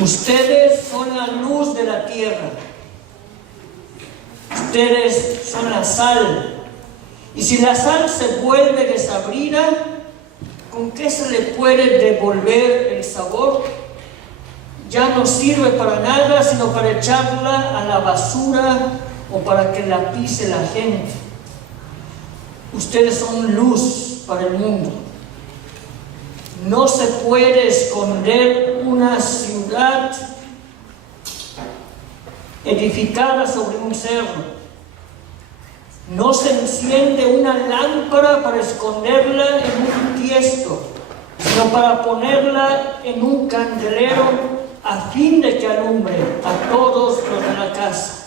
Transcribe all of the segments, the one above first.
Ustedes son la luz de la tierra. Ustedes son la sal. Y si la sal se vuelve desabrida, ¿con qué se le puede devolver el sabor? Ya no sirve para nada, sino para echarla a la basura o para que la pise la gente. Ustedes son luz para el mundo. No se puede esconder una ciudad edificada sobre un cerro. No se enciende una lámpara para esconderla en un tiesto, sino para ponerla en un candelero a fin de que alumbre a todos los de la casa.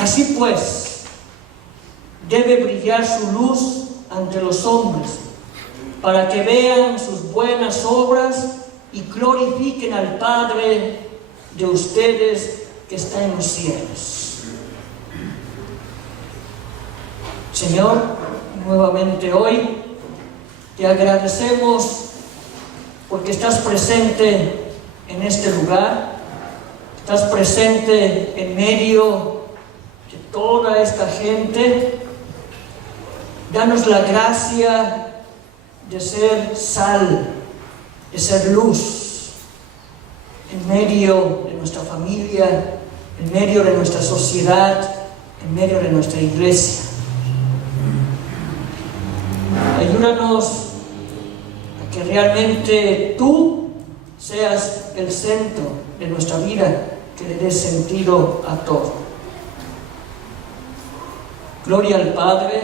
Así pues, debe brillar su luz ante los hombres, para que vean sus buenas obras y glorifiquen al Padre de ustedes que está en los cielos. Señor, nuevamente hoy te agradecemos porque estás presente en este lugar, estás presente en medio de toda esta gente. Danos la gracia de ser sal, de ser luz en medio de nuestra familia, en medio de nuestra sociedad, en medio de nuestra iglesia. Ayúdanos a que realmente tú seas el centro de nuestra vida, que le des sentido a todo. Gloria al Padre,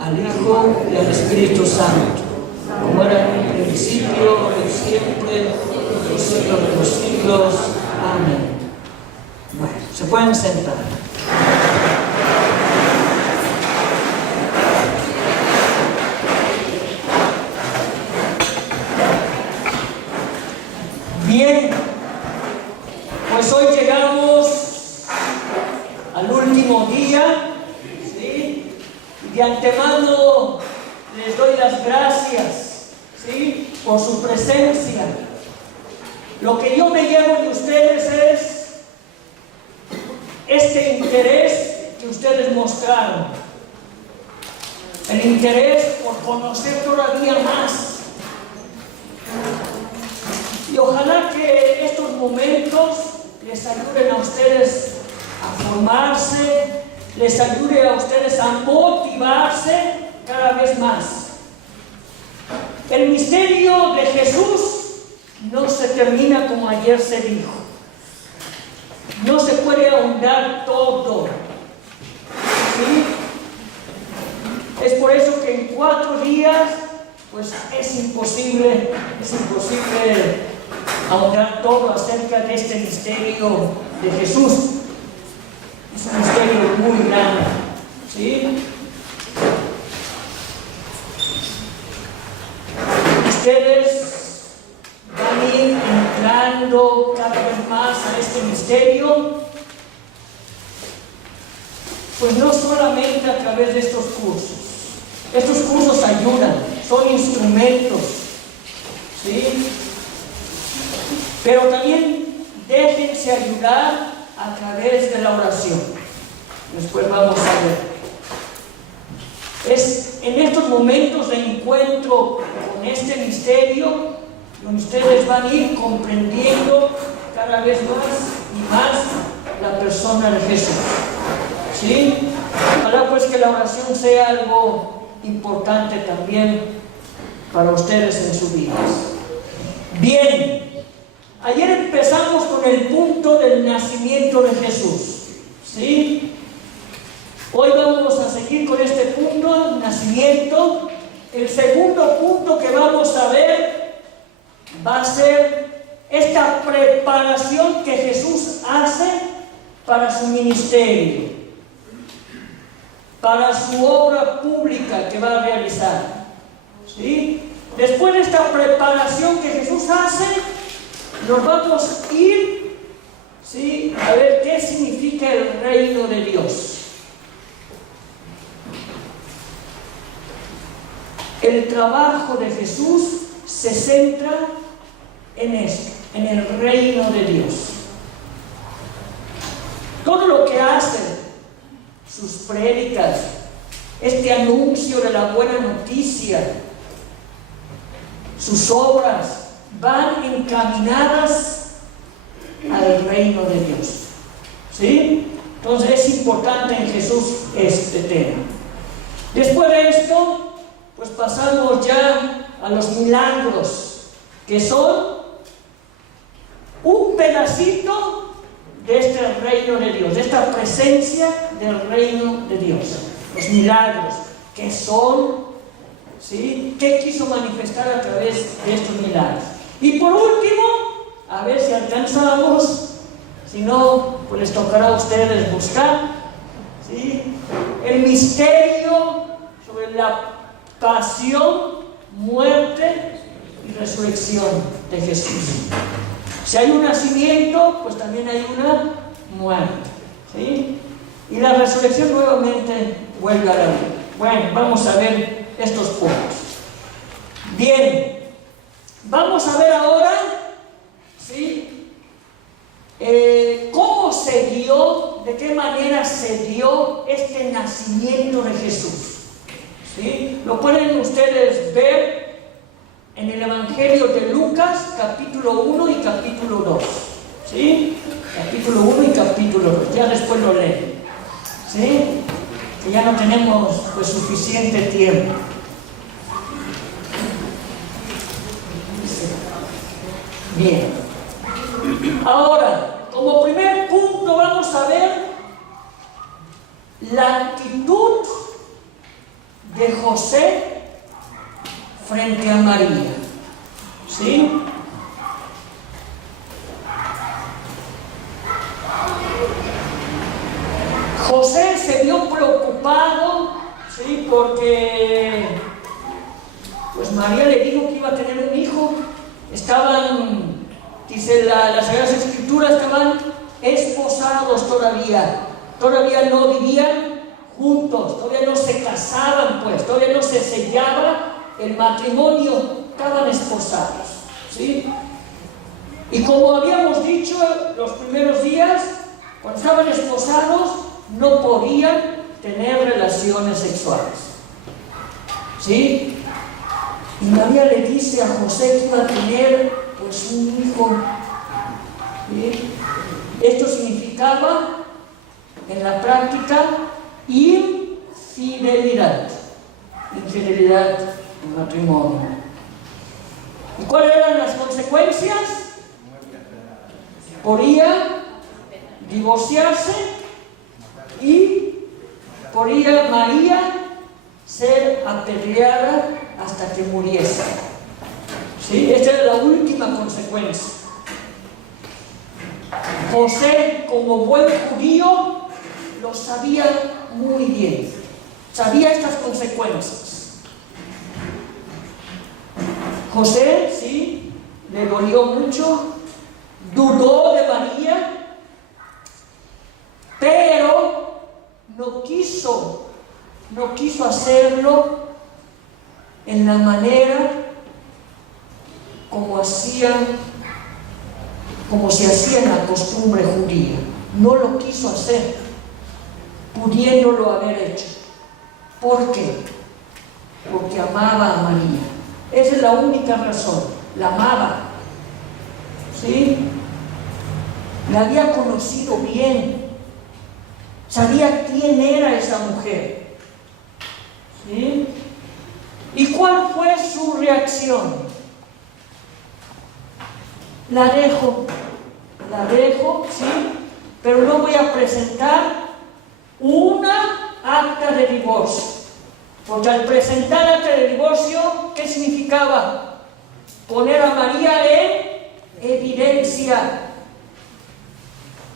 al Hijo y al Espíritu Santo, como era en el principio, y siempre, por los siglos de los siglos. Amén. Bueno, se pueden sentar. Bien, pues hoy llegamos al último día, ¿sí? Y de antemano les doy las gracias, ¿sí?, por su presencia. Lo que yo me llevo de ustedes es este interés que ustedes mostraron, el interés por conocer todavía más. Y ojalá que estos momentos les ayuden a ustedes a formarse, les ayude a ustedes a motivarse cada vez más. El misterio de Jesús no se termina como ayer se dijo. No se puede ahondar todo, ¿sí? Es por eso que en 4 días pues es imposible ahondar todo acerca de este misterio de Jesús. Es un misterio muy grande, ¿sí? Ustedes van a ir entrando cada vez más a este misterio, pues no solamente a través de estos cursos. Estos cursos ayudan, son instrumentos, ¿sí? Pero también déjense ayudar a través de la oración. Después vamos a ver. Es en estos momentos de encuentro con este misterio donde ustedes van a ir comprendiendo cada vez más y más la persona de Jesús, ¿sí? Ojalá pues que la oración sea algo importante también para ustedes en su vida. Bien, ayer empezamos con el punto del nacimiento de Jesús, ¿sí? Hoy vamos a seguir con este punto, nacimiento. El segundo punto que vamos a ver va a ser esta preparación que Jesús hace para su ministerio, para su obra pública que va a realizar, ¿sí? Después de esta preparación que Jesús hace, nos vamos a ir, ¿sí?, a ver qué significa el reino de Dios. El trabajo de Jesús se centra en esto. en el reino de Dios. Todo lo que hacen, sus prédicas, este anuncio de la buena noticia, sus obras, van encaminadas al reino de Dios. ¿Sí? Entonces es importante en Jesús este tema. Después de esto, pues pasamos ya a los milagros, que son un pedacito de este reino de Dios, de esta presencia del reino de Dios. Los milagros, ¿qué son? ¿Sí? ¿Qué quiso manifestar a través de estos milagros? Y por último, a ver si alcanzamos, si no, pues les tocará a ustedes buscar, ¿sí?, el misterio sobre la pasión, muerte y resurrección de Jesús. Si hay un nacimiento, pues también hay una muerte, ¿sí? Y la resurrección nuevamente vuelve a la vida. Bueno, vamos a ver estos puntos. Bien, vamos a ver ahora, ¿sí?, cómo se dio, de qué manera se dio este nacimiento de Jesús. ¿Sí? Lo pueden ustedes ver en el Evangelio de Lucas, capítulo 1 y capítulo 2. ¿Sí? Capítulo 1 y capítulo 2. Ya después lo leen. ¿Sí? Que ya no tenemos pues suficiente tiempo. Bien. Ahora, como primer punto vamos a ver la actitud de José frente a María. ¿Sí? José se vio preocupado, ¿sí?, porque pues María le dijo que iba a tener un hijo. Estaban, dice las Sagradas Escrituras, estaban esposados todavía no vivían juntos, todavía no se casaban, pues, todavía no se sellaba el matrimonio, estaban esposados, ¿sí? Y como habíamos dicho los primeros días, cuando estaban esposados no podían tener relaciones sexuales, ¿sí? Y María le dice a José que iba a tener pues un hijo, ¿sí? Esto significaba en la práctica infidelidad en matrimonio. ¿Y cuáles eran las consecuencias? Podía divorciarse y podía María ser apedreada hasta que muriese. ¿Sí? Esta era la última consecuencia. José, como buen judío, lo sabía muy bien. Sabía estas consecuencias. José, sí, le dolió mucho, dudó de María, pero no quiso hacerlo en la manera como se hacía en la costumbre judía. No lo quiso hacer, pudiéndolo haber hecho. ¿Por qué? Porque amaba a María. Esa es la única razón. La amaba, ¿sí? La había conocido bien, sabía quién era esa mujer, ¿sí? ¿Y cuál fue su reacción? La dejo, ¿sí? Pero no voy a presentar una acta de divorcio. Porque al presentar acta de divorcio, ¿qué significaba? Poner a María en evidencia,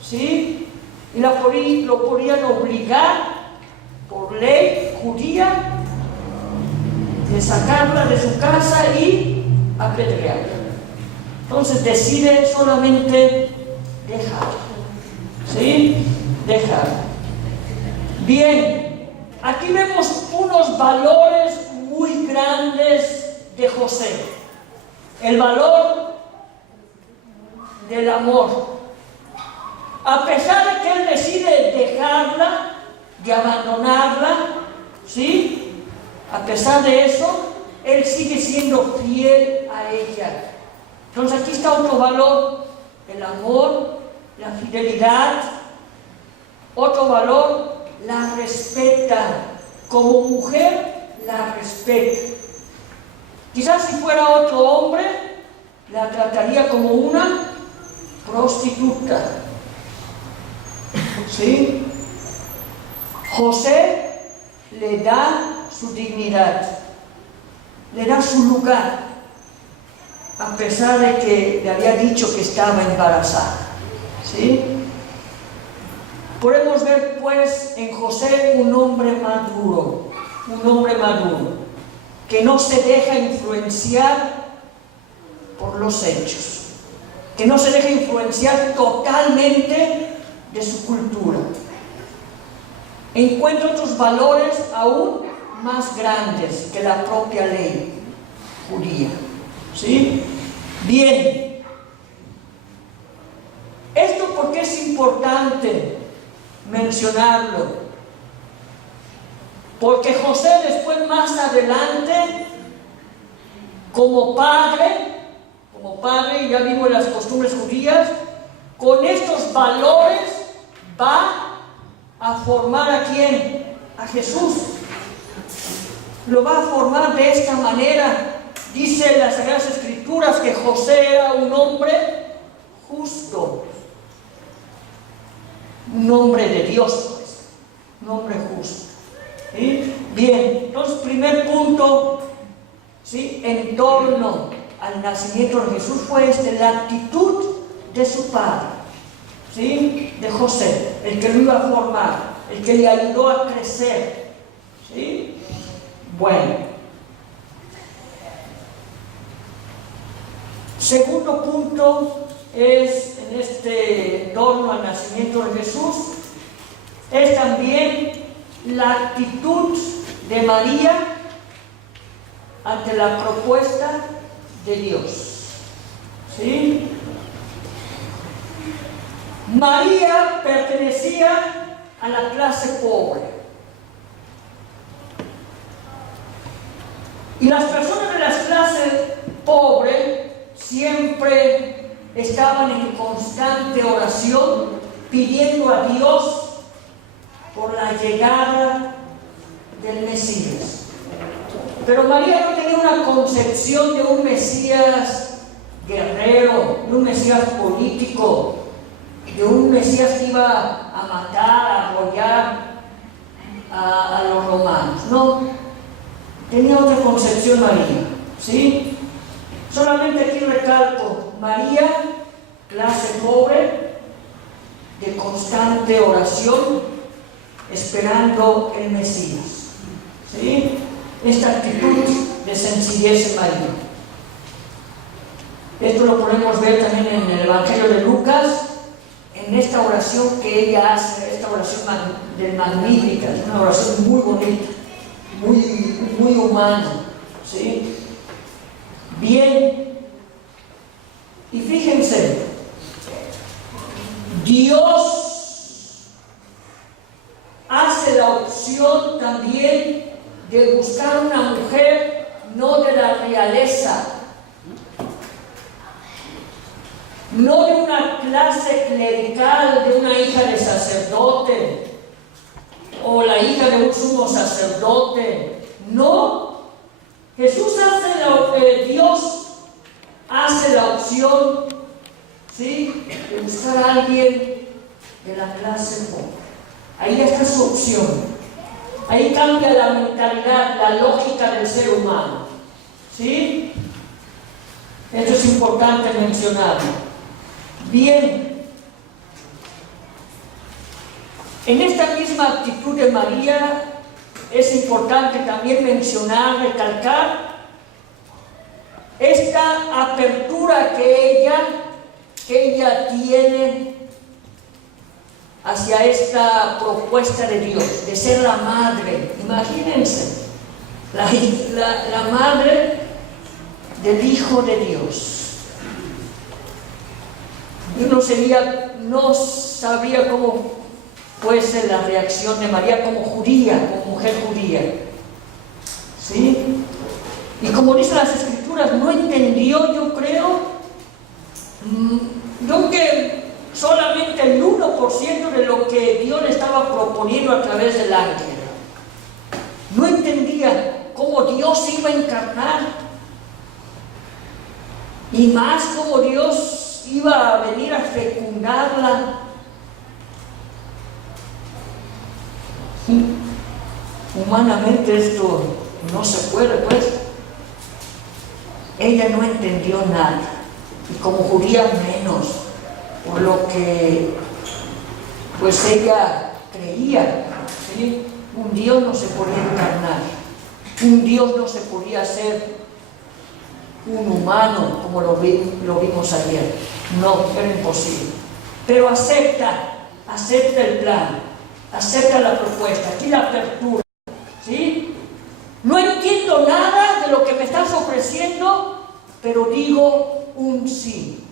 ¿sí? Y lo podían obligar, por ley judía, de sacarla de su casa y apedrearla. Entonces decide solamente dejar, ¿sí? Dejar. Bien. Aquí vemos unos valores muy grandes de José. El valor del amor. A pesar de que él decide dejarla, de abandonarla, ¿sí? A pesar de eso, él sigue siendo fiel a ella. Entonces aquí está otro valor, el amor, la fidelidad. Otro valor, la respeta. Como mujer, la respeta. Quizás si fuera otro hombre, la trataría como una prostituta. ¿Sí? José le da su dignidad, le da su lugar, a pesar de que le había dicho que estaba embarazada. ¿Sí? Podemos ver pues en José un hombre maduro, que no se deja influenciar por los hechos, que no se deja influenciar totalmente de su cultura. Encuentra otros valores aún más grandes que la propia ley judía. ¿Sí? Bien. ¿Esto por qué es importante mencionarlo? Porque José después, más adelante, como padre, ya vimos las costumbres judías, con estos valores va a formar ¿a quién? A Jesús. Lo va a formar de esta manera. Dice las Sagradas Escrituras que José era un hombre justo, un hombre de Dios, pues, un hombre justo. ¿Sí? Bien, entonces primer punto, ¿sí? En torno al nacimiento de Jesús fue la actitud de su padre, ¿sí? De José, el que lo iba a formar, el que le ayudó a crecer. ¿Sí? Bueno, segundo punto es, en este torno al nacimiento de Jesús, es también la actitud de María ante la propuesta de Dios. ¿Sí? María pertenecía a la clase pobre. Y las personas de las clases pobres siempre estaban en constante oración, pidiendo a Dios por la llegada del Mesías. Pero María no tenía una concepción de un Mesías guerrero, de un Mesías político, de un Mesías que iba a matar, a arrollar a los romanos. No, tenía otra concepción María. ¿Sí? Solamente aquí recalco, María, clase pobre, de constante oración, esperando el Mesías. ¿Sí? Esta actitud de sencillez en María. Esto lo podemos ver también en el Evangelio de Lucas, en esta oración que ella hace, esta oración del Magnífica, es una oración muy bonita, muy humana. ¿Sí? Bien, y fíjense, Dios hace la opción también de buscar una mujer no de la realeza, no de una clase clerical, de una hija de sacerdote o la hija de un sumo sacerdote. No, Dios hace la opción, ¿sí?, de buscar a alguien de la clase pobre. Ahí está su opción. Ahí cambia la mentalidad, la lógica del ser humano. ¿Sí? Esto es importante mencionarlo. Bien. En esta misma actitud de María es importante también mencionar, recalcar esta apertura que ella tiene hacia esta propuesta de Dios, de ser la madre. Imagínense, la madre del Hijo de Dios. Y no sabría cómo fuese la reacción de María como judía, como mujer judía. ¿Sí? Y como dicen las Escrituras, no entendió, yo creo, que solamente el 1% de lo que Dios le estaba proponiendo a través del ángel. No entendía cómo Dios iba a encarnar, y más cómo Dios iba a venir a fecundarla. Humanamente esto no se puede, pues. Ella no entendió nada, y como judía menos, por lo que pues ella creía, ¿sí? Un Dios no se podía encarnar, un Dios no se podía hacer un humano como lo vimos ayer. No, era imposible. Pero acepta el plan, acepta la propuesta, aquí la apertura, ¿sí? No entiendo nada de lo que me estás ofreciendo, pero digo un sí,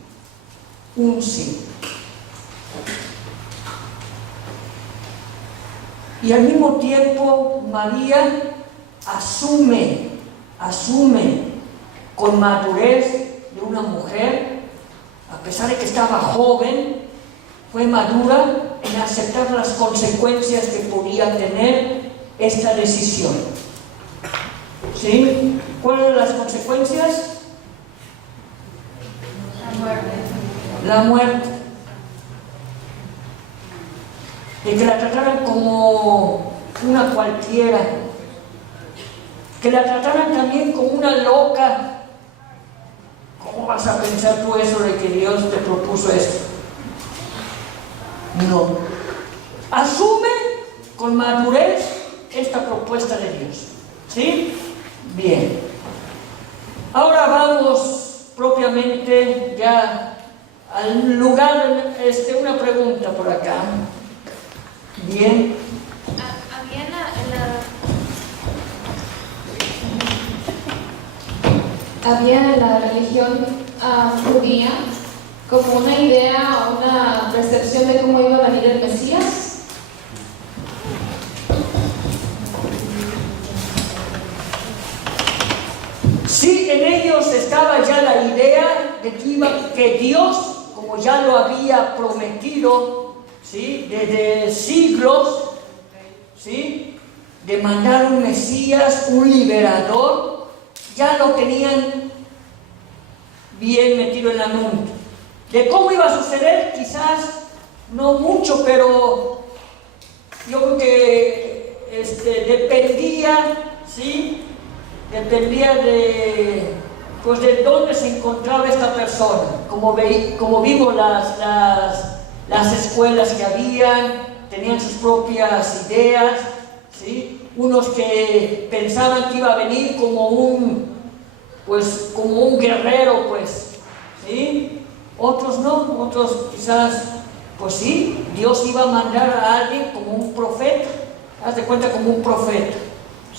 un sí. Y al mismo tiempo María asume con madurez de una mujer, a pesar de que estaba joven, fue madura en aceptar las consecuencias que podía tener esta decisión. ¿Sí? ¿Cuáles eran las consecuencias? La muerte. De que la trataran como una cualquiera, que la trataran también como una loca. ¿Cómo vas a pensar tú eso de que Dios te propuso esto? No. Asume con madurez esta propuesta de Dios. ¿Sí? Bien. Ahora vamos propiamente ya al lugar, una pregunta por acá. Bien. Había en la religión judía como una idea, una percepción de cómo iba a venir el Mesías. Sí, en ellos estaba ya la idea de que Dios, como ya lo había prometido, ¿sí?, desde siglos, ¿sí?, de mandar un Mesías, un liberador. Ya lo tenían bien metido en la mente. De cómo iba a suceder, quizás no mucho, pero yo creo que dependía, ¿sí? Dependía de dónde se encontraba esta persona. Como vimos las escuelas que habían, tenían sus propias ideas, ¿sí? Unos que pensaban que iba a venir como un guerrero, ¿sí? Otros no, otros quizás, pues sí, Dios iba a mandar a alguien como un profeta, haz de cuenta como un profeta,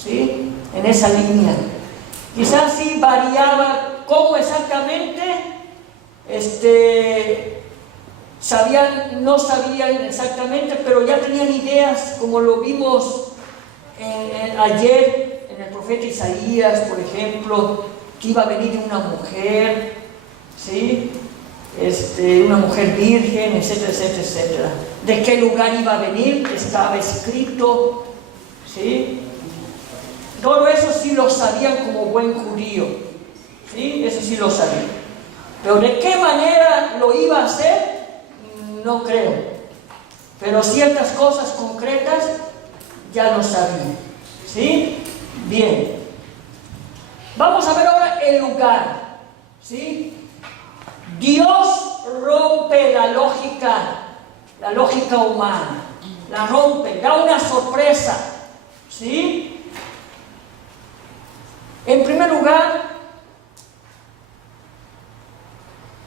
¿sí? En esa línea. Quizás sí variaba cómo exactamente, no sabían exactamente, pero ya tenían ideas, como lo vimos ayer en el profeta Isaías, por ejemplo, que iba a venir una mujer, ¿sí? Una mujer virgen, etcétera, etcétera, etcétera. ¿De qué lugar iba a venir? Estaba escrito, ¿sí? Todo eso sí lo sabían como buen judío, ¿sí? Eso sí lo sabían. Pero ¿de qué manera lo iba a hacer? No creo. Pero ciertas cosas concretas ya lo sabían, ¿sí? Bien. Vamos a ver ahora el lugar, ¿sí? Dios rompe la lógica humana, la rompe, da una sorpresa, ¿sí? En primer lugar,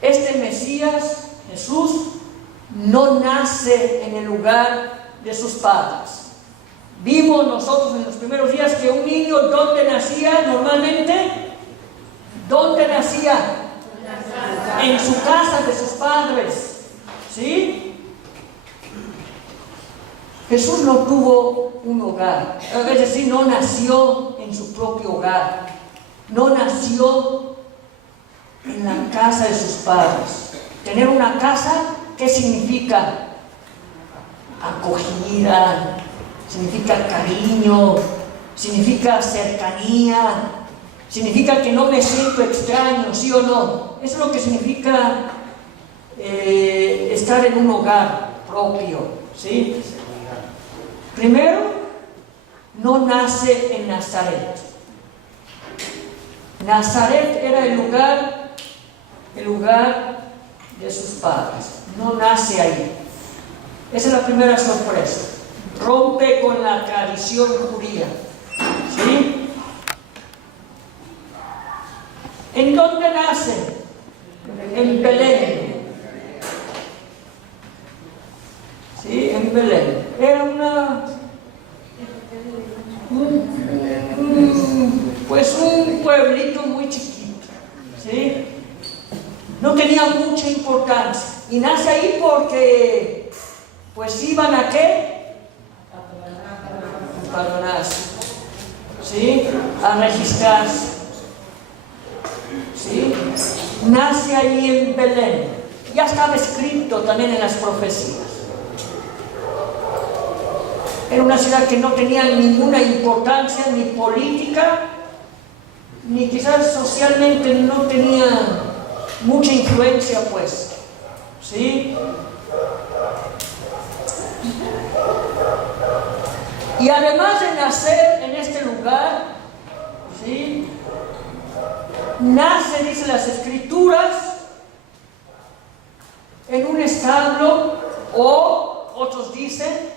este Mesías, Jesús, no nace en el lugar de sus padres. Vimos nosotros en los primeros días que un niño, ¿dónde nacía normalmente? ¿Dónde nacía? En su casa de sus padres. Jesús no tuvo un hogar, es decir, no nació en su propio hogar, no nació en la casa de sus padres. Tener una casa, ¿qué significa? Acogida, significa cariño, significa cercanía, significa que no me siento extraño, ¿sí o no? Eso es lo que significa estar en un hogar propio, ¿sí? Primero, no nace en Nazaret. Nazaret era el lugar de sus padres. No nace ahí. Esa es la primera sorpresa. Rompe con la tradición judía. ¿Sí? ¿En dónde nace? En Belén. ¿Sí? En Belén. Era un pueblito muy chiquito. ¿Sí? No tenía mucha importancia. Y nace ahí porque, pues, iban a ¿qué? A padronarse. ¿Sí? A registrarse. ¿Sí? Nace ahí en Belén. Ya estaba escrito también en las profecías. Era una ciudad que no tenía ninguna importancia, ni política, ni quizás socialmente no tenía mucha influencia, pues. ¿Sí? Y además de nacer en este lugar, ¿sí? Nace, dice las Escrituras, en un establo, o otros dicen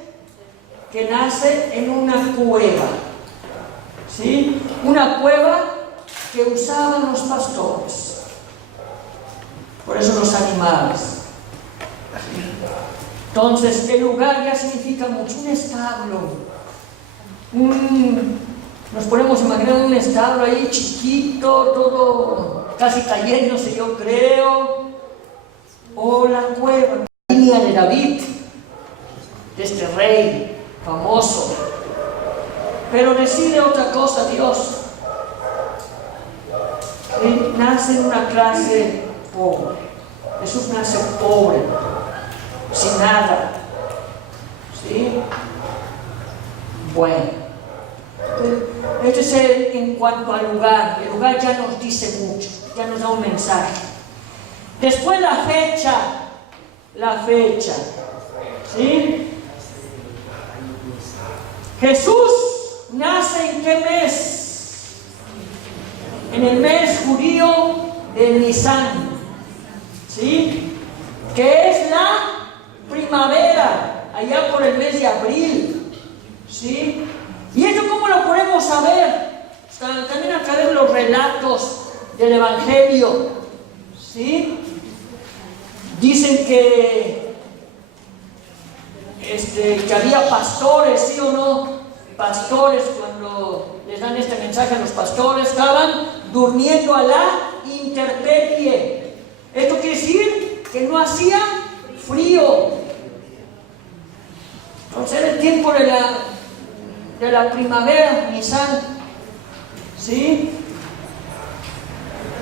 que nace en una cueva. ¿Sí? Una cueva que usaban los pastores. Por eso los animales. Entonces, el lugar ya significa mucho. Un establo. Nos podemos imaginar un establo ahí chiquito, todo casi cayéndose, yo creo. O la cueva, la línea de David, de este rey famoso. Pero decide otra cosa Dios. Él nace en una clase pobre. Jesús nace pobre, sin nada. ¿Sí? Bueno. Esto es en cuanto al lugar. El lugar ya nos dice mucho, ya nos da un mensaje. Después la fecha. ¿Sí? Jesús nace ¿en qué mes? En el mes judío de Nisan, ¿sí? Que es la primavera, allá por el mes de abril, ¿sí? ¿Y esto cómo lo podemos saber? También a través de los relatos del Evangelio, ¿sí? Dicen que había pastores, ¿sí o no? Pastores, cuando les dan este mensaje a los pastores, estaban durmiendo a la intemperie. Esto quiere decir que no hacía frío. Entonces era el tiempo de la primavera, Nisan. ¿Sí?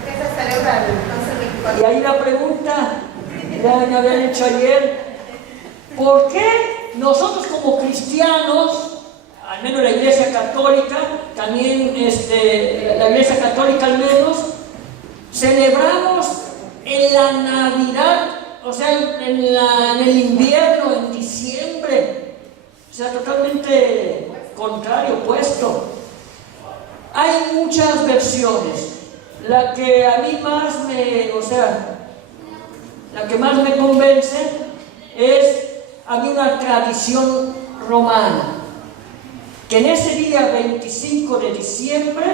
¿Qué se celebra entonces? Y ahí la pregunta, ya me habían hecho ayer, ¿por qué nosotros como cristianos, al menos la Iglesia Católica, también la Iglesia Católica al menos, celebramos en la Navidad, o sea, en el invierno, en diciembre? O sea, totalmente contrario, opuesto. Hay muchas versiones. La que a mí más la que más me convence había una tradición romana, que en ese día 25 de diciembre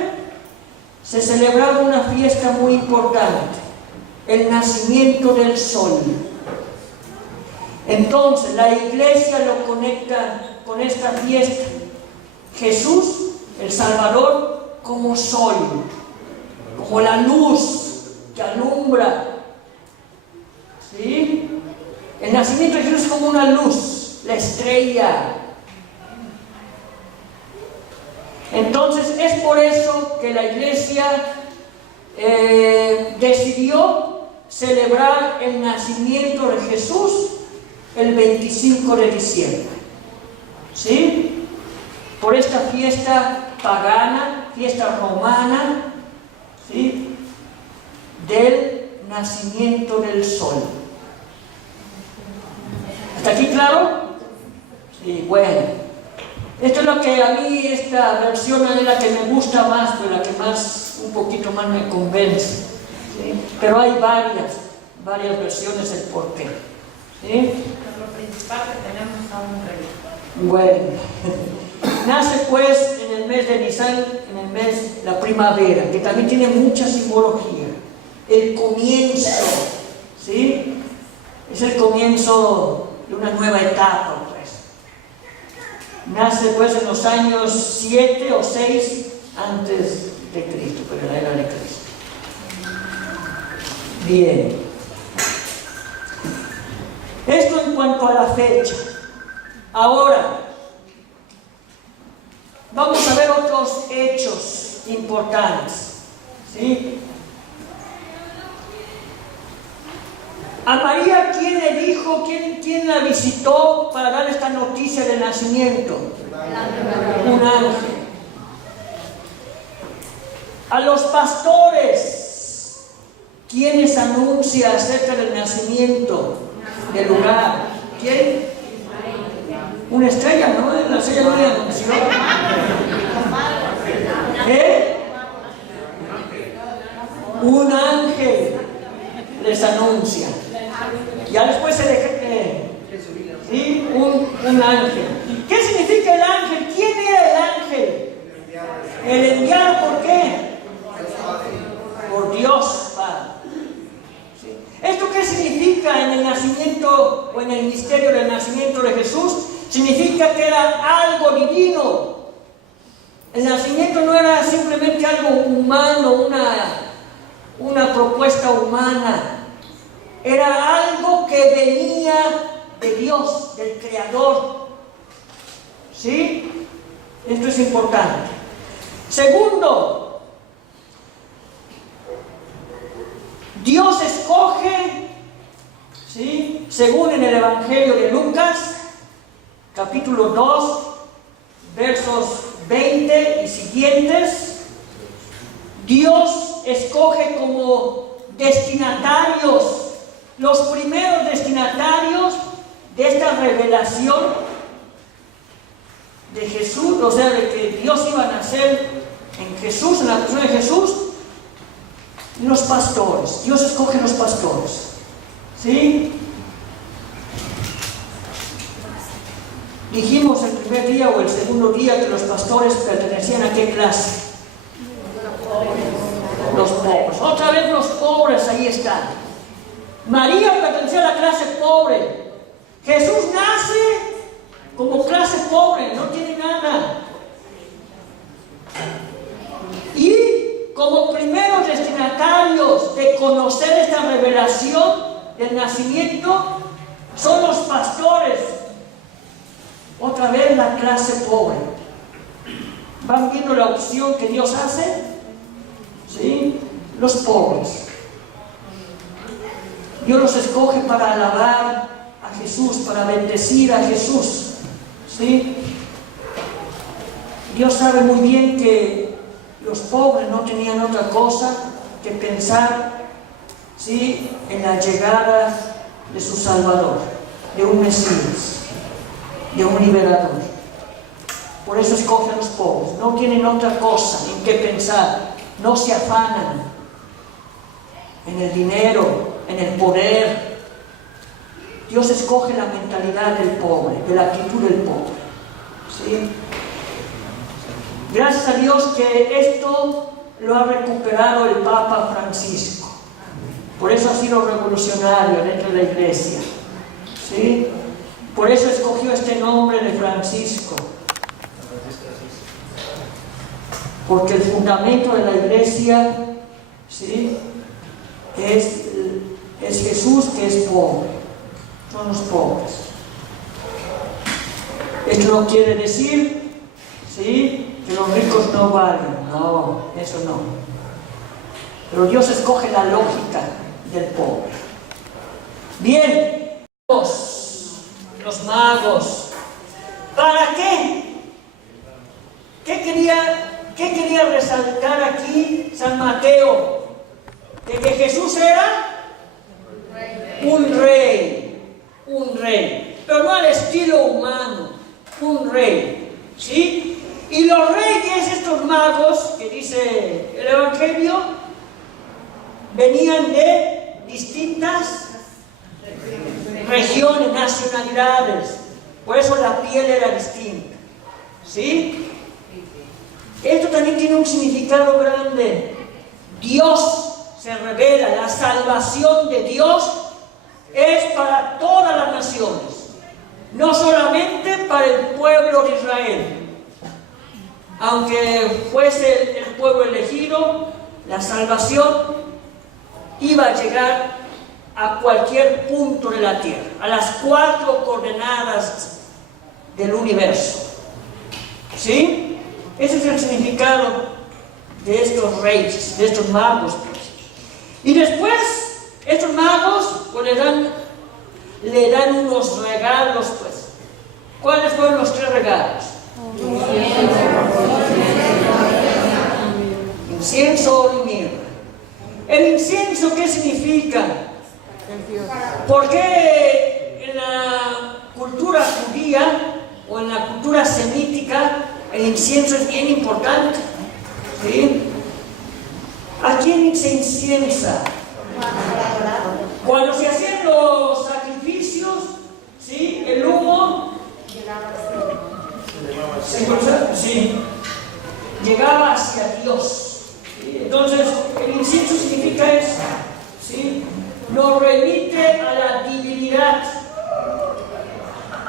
se celebraba una fiesta muy importante, el nacimiento del sol. Entonces la Iglesia lo conecta con esta fiesta. Jesús, el Salvador, como sol, como la luz que alumbra. ¿Sí? El nacimiento de Jesús es como una luz, la estrella Entonces es por eso que la iglesia decidió celebrar el nacimiento de Jesús el 25 de diciembre. ¿Sí? Por esta fiesta pagana, fiesta romana, ¿sí?, del nacimiento del sol. ¿Está aquí claro? Sí, bueno. Esto es lo que a mí, esta versión es la que me gusta más, pero la que más, un poquito más me convence. ¿Sí? Pero hay varias versiones del porqué. ¿Sí? Lo principal que tenemos a un rey. Bueno, nace pues en el mes de Nisan, en el mes de la primavera, que también tiene mucha simbología. El comienzo, ¿sí? Es el comienzo de una nueva etapa, pues. Nace pues en los años 7 o 6 antes de Cristo, pero en la era de Cristo. Bien. Esto en cuanto a la fecha. Ahora, vamos a ver otros hechos importantes. ¿Sí? A María, ¿quién le dijo, quién la visitó para dar esta noticia de nacimiento? Un ángel. A los pastores, ¿quién les anuncia acerca del nacimiento del lugar? ¿Quién? Una estrella, ¿no? La estrella no le anunció. Un ángel les anuncia. Ya después se deja que... ¿Sí? Un ángel. ¿Qué significa el ángel? ¿Quién era el ángel? El enviado, ¿por qué? Por Dios Padre. ¿Sí? ¿Esto qué significa en el nacimiento o en el misterio del nacimiento de Jesús? Significa que era algo divino. El nacimiento no era simplemente algo humano, una propuesta humana. Era algo que venía de Dios, del Creador. ¿Sí? Esto es importante. Segundo, Dios escoge, ¿sí?, según en el Evangelio de Lucas, capítulo 2, versos 20 y siguientes, Dios escoge como destinatarios, los primeros destinatarios de esta revelación de Jesús, o sea, de que Dios iba a nacer en Jesús, en la persona de Jesús, los pastores. Dios escoge los pastores. ¿Sí? Dijimos el primer día o el segundo día que los pastores pertenecían a qué clase. Los pobres. Otra vez los pobres, ahí están. María pertenecía a la clase pobre. Jesús nace como clase pobre, no tiene nada. Y como primeros destinatarios de conocer esta revelación del nacimiento son los pastores. Otra vez la clase pobre. ¿Van viendo la opción que Dios hace? ¿Sí? Los pobres. Dios los escoge para alabar a Jesús, para bendecir a Jesús. ¿Sí? Dios sabe muy bien que los pobres no tenían otra cosa que pensar, ¿sí?, en la llegada de su Salvador, de un Mesías, de un liberador. Por eso escoge a los pobres. No tienen otra cosa en qué pensar. No se afanan en el dinero, en el poder. Dios escoge la mentalidad del pobre, de la actitud del pobre. ¿Sí? Gracias a Dios que esto lo ha recuperado el Papa Francisco. Por eso ha sido revolucionario dentro de la iglesia. ¿Sí? Por eso escogió este nombre de Francisco. Porque el fundamento de la iglesia, ¿sí?, es Jesús, que es pobre. Son los pobres. Esto no quiere decir, ¿sí?, que los ricos no valen. No, eso no. Pero Dios escoge la lógica del pobre. Bien, los magos. ¿Para qué? ¿Qué quería resaltar aquí San Mateo? De que Jesús era un rey, pero no al estilo humano, un rey, ¿sí? Y los reyes, estos magos, que dice el Evangelio, venían de distintas regiones, nacionalidades, por eso la piel era distinta, ¿sí? Esto también tiene un significado grande. Dios se revela, la salvación de Dios es para todas las naciones, no solamente para el pueblo de Israel. Aunque fuese el pueblo elegido, la salvación iba a llegar a cualquier punto de la tierra, a las 4 coordenadas del universo. ¿Sí? Ese es el significado de estos reyes, de estos magos. Y después, estos magos pues, le dan unos regalos, pues. ¿Cuáles fueron los 3 regalos? Incienso, oro y mirra. ¿El incienso qué significa? ¿Por qué en la cultura judía o en la cultura semítica el incienso es bien importante? ¿Sí? ¿A quién se inciensa? Cuando se hacían los sacrificios, ¿sí? El humo llegaba hacia Dios. ¿Sí? Entonces, el incienso significa eso, ¿sí? Nos remite a la divinidad.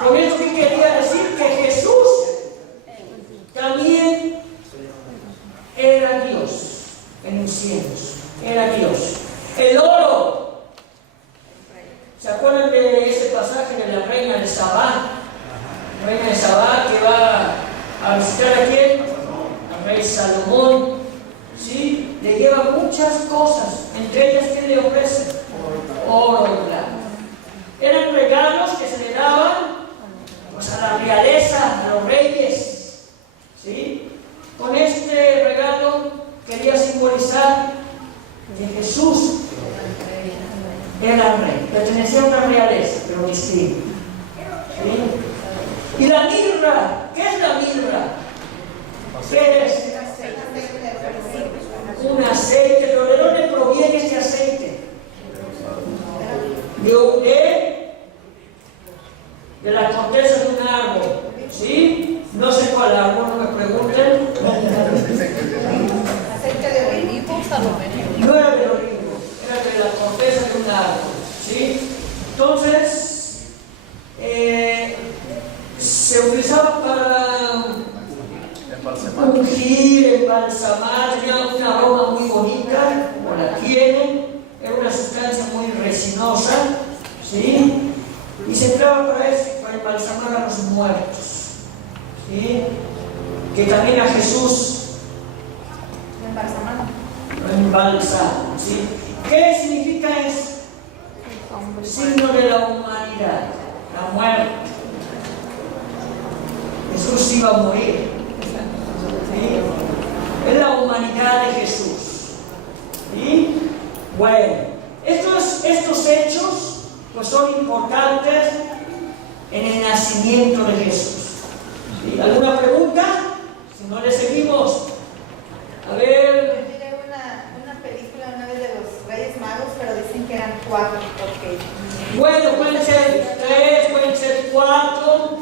Con esto que quería decir que Jesús también era Dios. El incienso era Dios. El oro. ¿Se acuerdan de ese pasaje de la reina de Sabá? La reina de Sabá que va a visitar a quién? Al rey Salomón. ¿Sí? Le lleva muchas cosas, entre ellas ¿qué le ofrece? Oro y plata. Eran regalos que se le daban pues, a la realeza, a los reyes. ¿Sí? Con este regalo quería simbolizar que Jesús era rey, pertenecía a una realeza, pero distinta. ¿Sí? Y la mirra, ¿qué es la mirra? ¿Qué es? Un aceite, pero ¿de dónde proviene este aceite? De la corteza de un árbol, ¿sí? No sé cuál árbol, no me pregunten. Aceite de olivo, no era de olivo, era de la corteza de un árbol, ¿sí? Entonces, se utilizaba para ungir, embalsamar, tenía una aroma muy bonita, como la tiene, era una sustancia muy resinosa, ¿sí? Y se entraba para eso, para embalsamar a los muertos, ¿sí? Que también a Jesús lo embalsama, ¿sí? ¿Qué significa eso? Signo de la humanidad, la muerte. Jesús iba a morir. ¿Sí? Es la humanidad de Jesús. ¿Sí? Bueno, estos hechos pues son importantes en el nacimiento de Jesús. ¿Sí? ¿Alguna pregunta? Si no le seguimos. A ver. Yo miré una película una vez de los Reyes Magos, pero dicen que eran 4, porque... Bueno, pueden ser 3, pueden ser 4.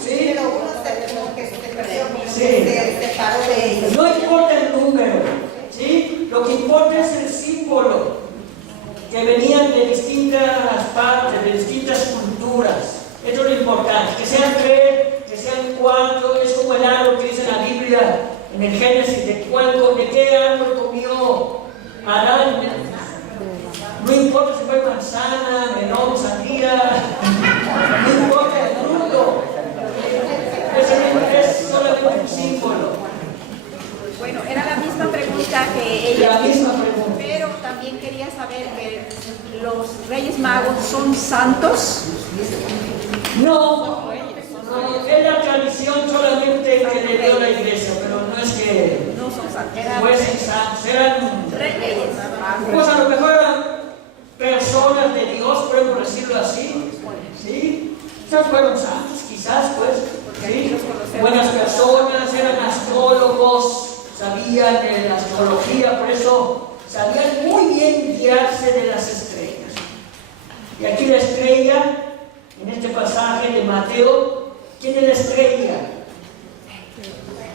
¿Sí? Pero uno como que se perdió, como Sí. que se separó de ellos. No importa el número, ¿sí? Lo que importa es el símbolo, que venían de distintas partes, de distintas culturas. Eso es lo importante. Que sean 3, que sean 4, es como el árbol que dice en la Biblia, en el Génesis, de qué árbol comió Adán. No importa si fue manzana, melón, sandía, no importa el fruto. Es solamente un símbolo. son santos? No, es la tradición solamente que le dio la iglesia, pero no es que No son santos. fuesen santos, eran, pues a lo mejor eran personas de Dios, podemos decirlo así, ¿sí? Quizás fueron santos, quizás, pues, ¿sí? Buenas personas, eran astrólogos, sabían de la astrología, por eso sabían muy bien guiarse de las estrellas. Y aquí la estrella, en este pasaje de Mateo, ¿quién es la estrella?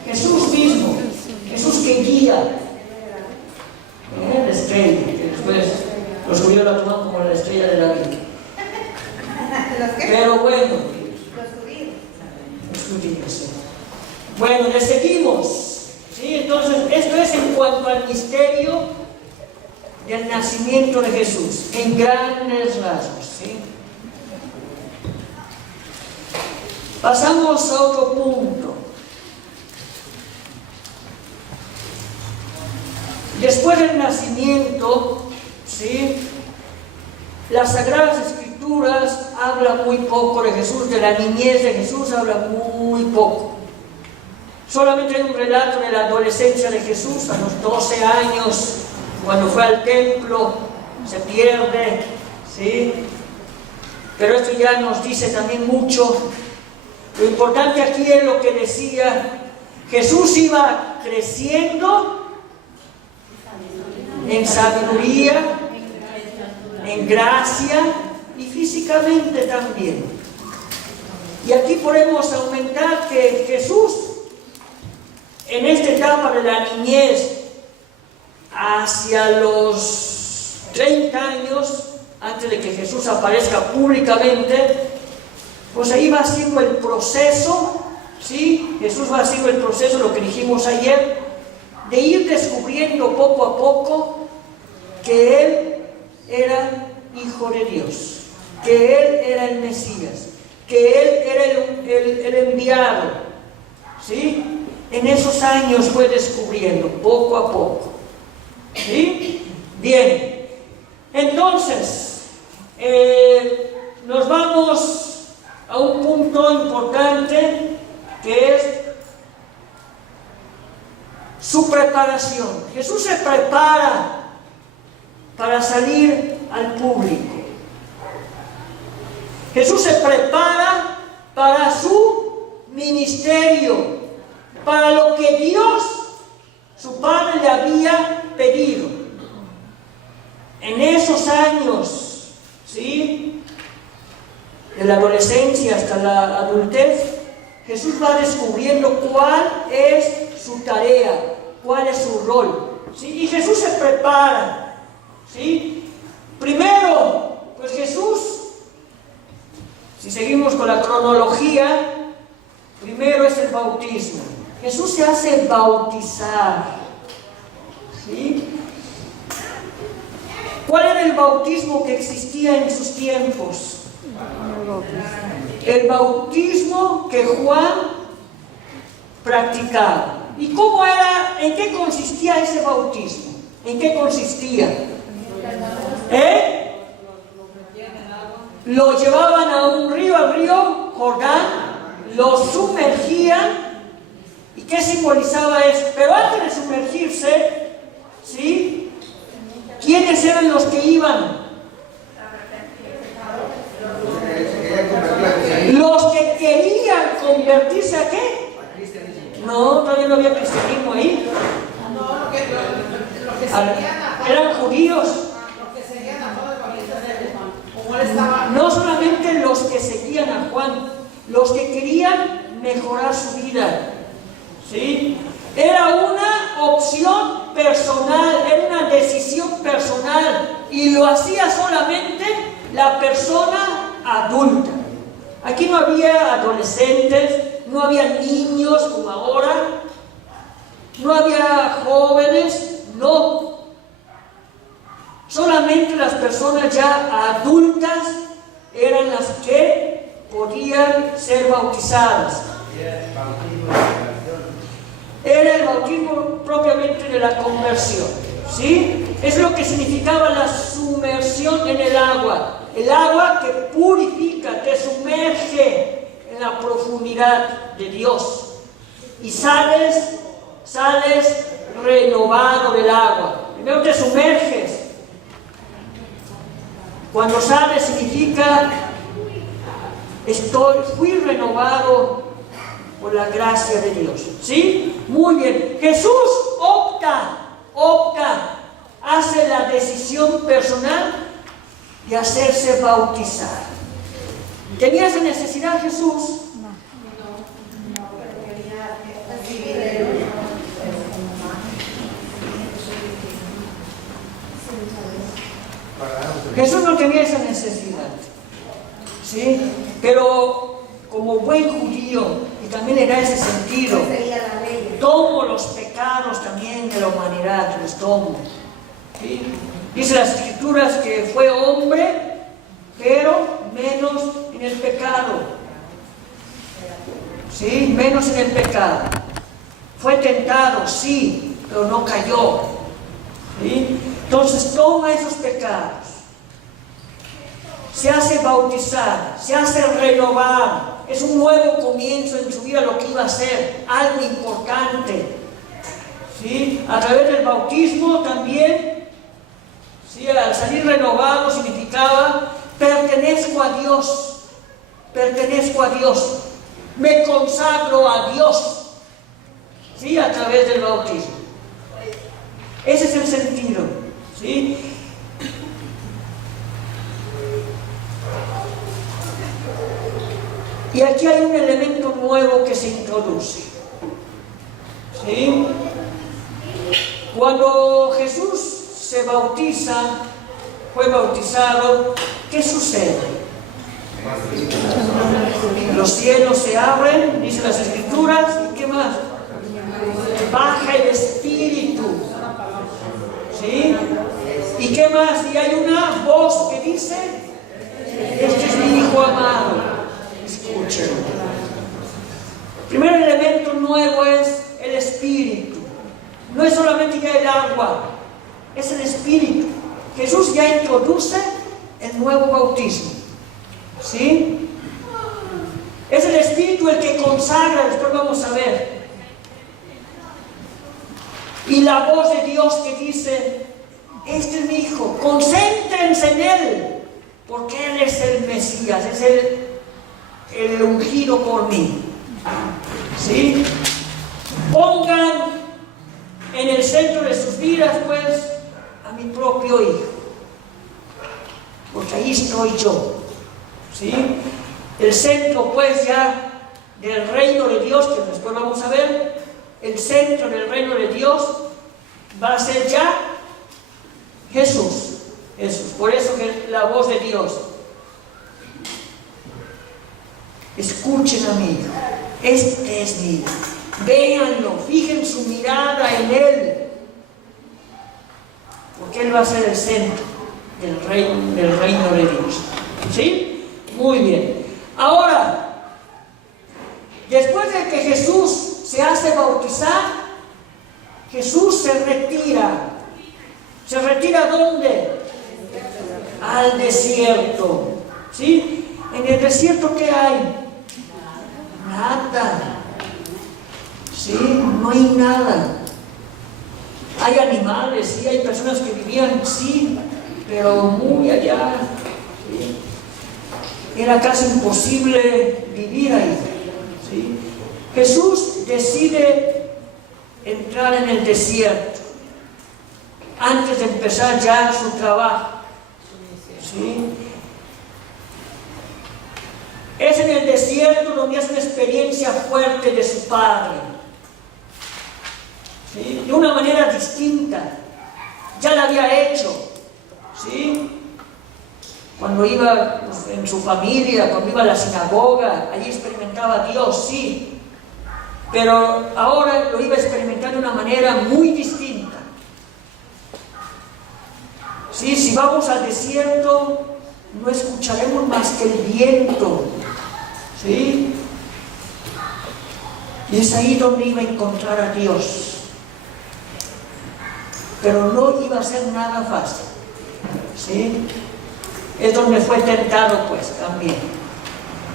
Jesús mismo, Jesús que guía. La estrella, que después los judíos la toman como la estrella de la vida. ¿Los qué? Pero bueno, Los judíos. escúchense. Bueno, le seguimos. ¿Sí? Entonces, esto es en cuanto al misterio del nacimiento de Jesús, en grandes rasgos. ¿Sí? Pasamos a otro punto. Después del nacimiento, ¿sí? Las Sagradas Escrituras hablan muy poco de Jesús, de la niñez de Jesús habla muy poco. Solamente hay un relato de la adolescencia de Jesús a los 12 años, cuando fue al templo, se pierde, ¿sí? Pero esto ya nos dice también mucho. Lo importante aquí es lo que decía, Jesús iba creciendo en sabiduría, en gracia y físicamente también. Y aquí podemos aumentar que Jesús, en esta etapa de la niñez, hacia los 30 años, antes de que Jesús aparezca públicamente, pues ahí va haciendo el proceso, ¿sí? Jesús va haciendo el proceso, lo que dijimos ayer, de ir descubriendo poco a poco que Él era Hijo de Dios, que Él era el Mesías, que Él era el enviado, ¿sí? En esos años fue descubriendo, poco a poco, ¿sí? Bien, entonces, nos vamos a un punto importante, que es su preparación. Jesús se prepara para salir al público. Jesús se prepara para su ministerio, para lo que Dios, su Padre, le había pedido. En esos años, ¿sí?, de la adolescencia hasta la adultez, Jesús va descubriendo cuál es su tarea, cuál es su rol, ¿sí? Y Jesús se prepara, ¿sí? Primero, pues Jesús, si seguimos con la cronología, primero es el bautismo. Jesús se hace bautizar, ¿sí? ¿Cuál era el bautismo que existía en sus tiempos? El bautismo que Juan practicaba. ¿Y cómo era? ¿En qué consistía ese bautismo? ¿En qué consistía? Lo llevaban a un río, al río Jordán, lo sumergían. ¿Y qué simbolizaba eso? Pero antes de sumergirse, ¿sí?, ¿quiénes eran los que iban? Los que querían convertirse ¿a qué? No, todavía no había cristianismo ahí. Eran judíos. No solamente los que seguían a Juan, los que querían mejorar su vida, ¿sí? Era una opción personal, era una decisión personal, y lo hacía solamente la persona adulta. Aquí no había adolescentes, no había niños como ahora, no había jóvenes, no. Solamente las personas ya adultas eran las que podían ser bautizadas. Era el bautismo propiamente de la conversión, ¿sí? Es lo que significaba la sumersión en el agua. el agua que purifica, te sumerge en la profundidad de Dios. Y sales renovado del agua. Primero te sumerges. Cuando sales significa fui renovado por la gracia de Dios. ¿Sí? Muy bien. Jesús opta, hace la decisión personal de hacerse bautizar. ¿Tenía esa necesidad Jesús? Jesús no tenía esa necesidad, ¿sí? Pero como buen judío, y también era ese sentido, tomo los pecados también de la humanidad, los tomo, ¿sí? Dice las Escrituras que fue hombre, pero menos en el pecado, ¿sí? Menos en el pecado. Fue tentado, sí, pero no cayó, ¿sí? Entonces toma esos pecados, se hace bautizar, se hace renovar, es un nuevo comienzo en su vida lo que iba a ser, algo importante, ¿sí? A través del bautismo también, ¿sí? Al salir renovado significaba pertenezco a Dios, me consagro a Dios, ¿sí? A través del bautismo. Ese es el sentido, ¿sí? Y aquí hay un elemento nuevo que se introduce, ¿sí? Cuando Jesús se bautiza, fue bautizado, ¿qué sucede? Los cielos se abren, dicen las Escrituras, ¿y qué más? Baja el Espíritu, ¿sí? ¿Y qué más? Y hay una voz que dice, este es mi Hijo amado. Escuchen. El primer elemento nuevo es el Espíritu. No es solamente ya el agua, es el Espíritu. Jesús ya introduce el nuevo bautismo, ¿sí? Es el Espíritu el que consagra, después vamos a ver. Y la voz de Dios que dice, este es mi Hijo, concéntrense en Él, porque Él es el Mesías, es el ungido por mí, ¿sí? Pongan en el centro de sus vidas, pues, a mi propio Hijo, porque ahí estoy yo, ¿sí? El centro, pues, ya del reino de Dios, que después vamos a ver, el centro del reino de Dios va a ser ya Jesús. Por eso que la voz de Dios, escuchen a mi Hijo, este es mi Hijo, véanlo, fijen su mirada en Él, porque Él va a ser el centro del reino de Dios, ¿sí? Muy bien. Ahora, después de que Jesús se hace bautizar, Jesús se retira. ¿Se retira ¿dónde? Al desierto, ¿sí? En el desierto, ¿qué hay? Nada, ¿sí? No hay nada. Hay animales, sí, hay personas que vivían, sí, pero muy allá, ¿sí? Era casi imposible vivir ahí, ¿sí? Jesús decide entrar en el desierto antes de empezar ya su trabajo, ¿sí? Es en el desierto donde hace una experiencia fuerte de su Padre, ¿sí? De una manera distinta. Ya la había hecho, ¿sí? Cuando iba, pues, en su familia, cuando iba a la sinagoga, allí experimentaba a Dios, sí, pero ahora lo iba a experimentar de una manera muy distinta, ¿sí? Si vamos al desierto, no escucharemos más que el viento, ¿sí? Y es ahí donde iba a encontrar a Dios, pero no iba a ser nada fácil, ¿sí? es donde fue tentado pues también.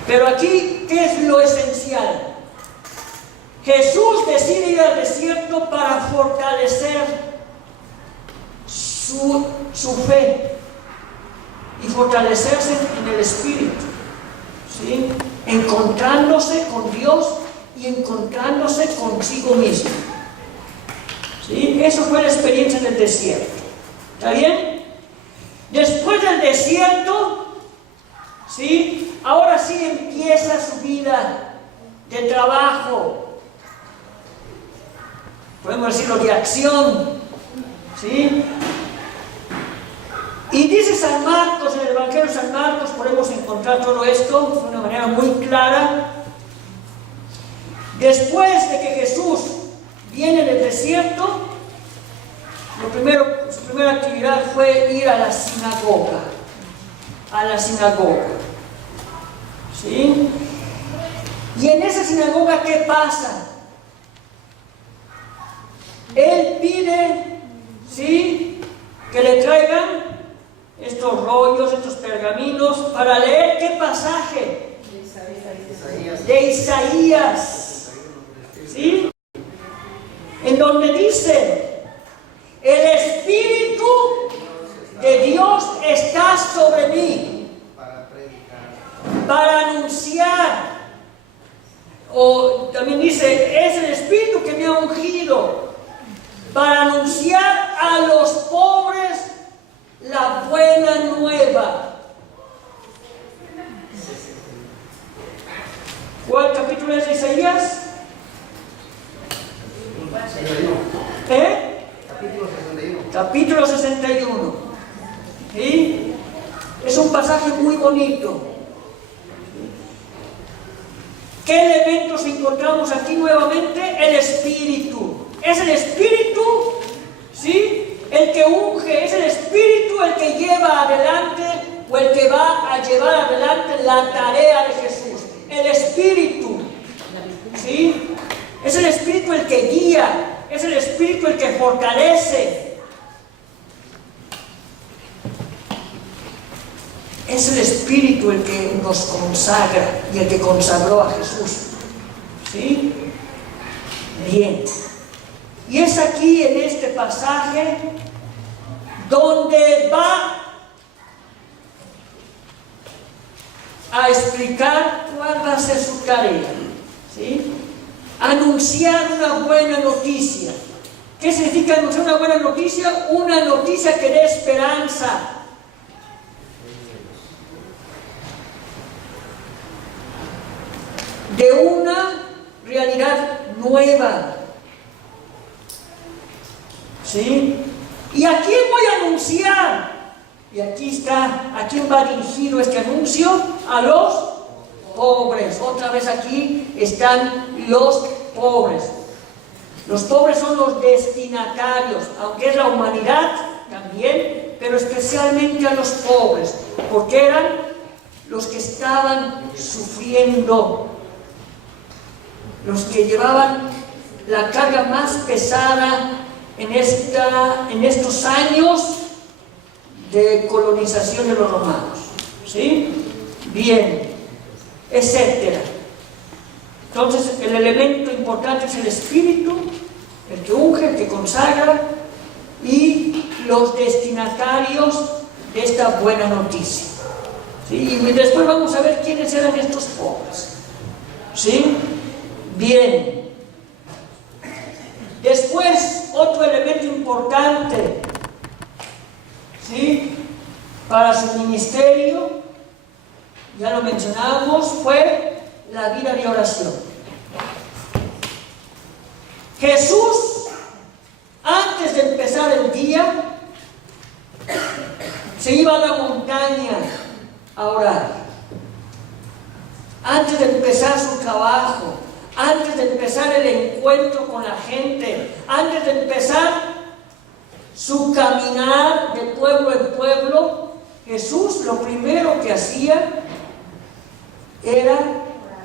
Pero aquí, ¿qué es lo esencial? Jesús decide ir al desierto para fortalecer su fe y fortalecerse en el Espíritu, ¿sí? Encontrándose con Dios y encontrándose consigo mismo, ¿sí? Eso fue la experiencia del desierto. ¿Está bien? Después del desierto, ¿sí? Ahora sí empieza su vida de trabajo, podemos decirlo, de acción, ¿sí? Y dice San Marcos, en el Evangelio de San Marcos podemos encontrar todo esto de una manera muy clara. Después de que Jesús viene del desierto, su primera actividad fue ir a la sinagoga. ¿Sí? Y en esa sinagoga, ¿qué pasa? Él pide, ¿sí?, que le traigan estos rollos, estos pergaminos, para leer ¿qué pasaje? De Isaías. ¿Sí? En donde dice: el Espíritu de Dios está sobre mí para anunciar, o también dice, es el Espíritu que me ha ungido para anunciar a los pobres la buena nueva. ¿Cuál capítulo es de Isaías? Capítulo 61. ¿Sí? Es un pasaje muy bonito. ¿Qué elementos encontramos aquí nuevamente? El Espíritu. Es el Espíritu, ¿sí?, el que unge, es el Espíritu el que lleva adelante, o el que va a llevar adelante la tarea de Jesús. El Espíritu, ¿sí? Es el Espíritu el que guía, es el Espíritu el que fortalece. Es el Espíritu el que nos consagra y el que consagró a Jesús, ¿sí? Bien. Y es aquí, en este pasaje, donde va a explicar cuál va a ser su tarea, ¿sí? Anunciar una buena noticia. ¿Qué significa anunciar una buena noticia? Una noticia que dé esperanza. De una realidad nueva. ¿Sí? ¿Y a quién voy a anunciar? Y aquí está, ¿a quién va dirigido este anuncio? A los pobres. Otra vez aquí están los pobres. Los pobres son los destinatarios, aunque es la humanidad también, pero especialmente a los pobres, porque eran los que estaban sufriendo, los que llevaban la carga más pesada en estos años de colonización de los romanos, ¿sí? Bien, etcétera. Entonces, el elemento importante es el Espíritu, el que unge, el que consagra, y los destinatarios de esta buena noticia, ¿sí? Y después vamos a ver quiénes eran estos pobres, ¿sí? Bien. Después, otro elemento importante, ¿sí?, para su ministerio, ya lo mencionamos, fue la vida de oración. Jesús, antes de empezar el día, se iba a la montaña a orar. Antes de empezar su trabajo, antes de empezar el encuentro con la gente, antes de empezar su caminar de pueblo en pueblo, Jesús lo primero que hacía era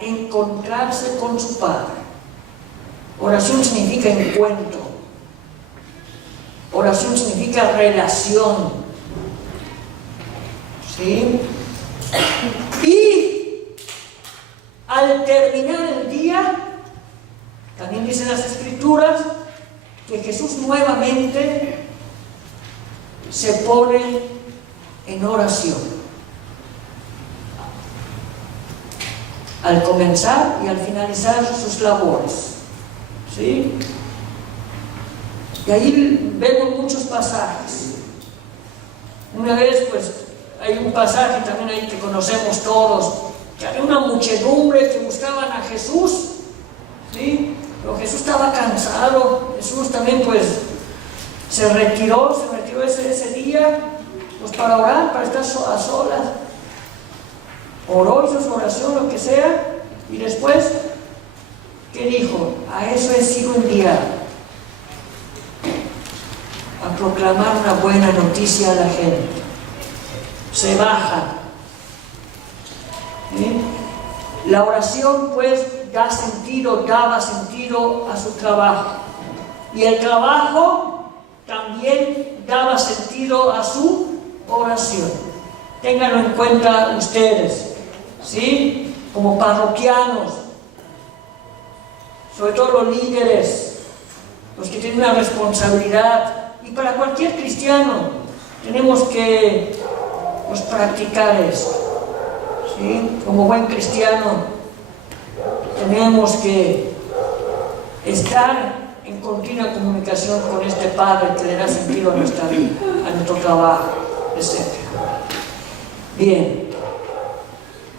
encontrarse con su Padre. Oración significa encuentro. Oración significa relación. ¿Sí? ¿sí? Y al terminar el día, también dicen las Escrituras que Jesús nuevamente se pone en oración. Al comenzar y al finalizar sus labores, ¿sí? Y ahí vemos muchos pasajes. Una vez, pues, hay un pasaje también ahí que conocemos todos, que había una muchedumbre que buscaban a Jesús, ¿sí? Pero Jesús estaba cansado. Jesús también, pues, se retiró ese día, pues, para orar, para estar a solas. Oró, hizo su oración, lo que sea, y después, ¿qué dijo? A eso he sido enviado, a proclamar una buena noticia a la gente. Se baja. ¿Sí? La oración, pues, daba sentido a su trabajo, y el trabajo también daba sentido a su oración. Ténganlo en cuenta ustedes, ¿sí? Como parroquianos, sobre todo los líderes, los que tienen una responsabilidad, y para cualquier cristiano tenemos que, pues, practicar esto, ¿sí? Como buen cristiano tenemos que estar en continua comunicación con este Padre que le da sentido a nuestra vida, a nuestro trabajo, etc. Bien,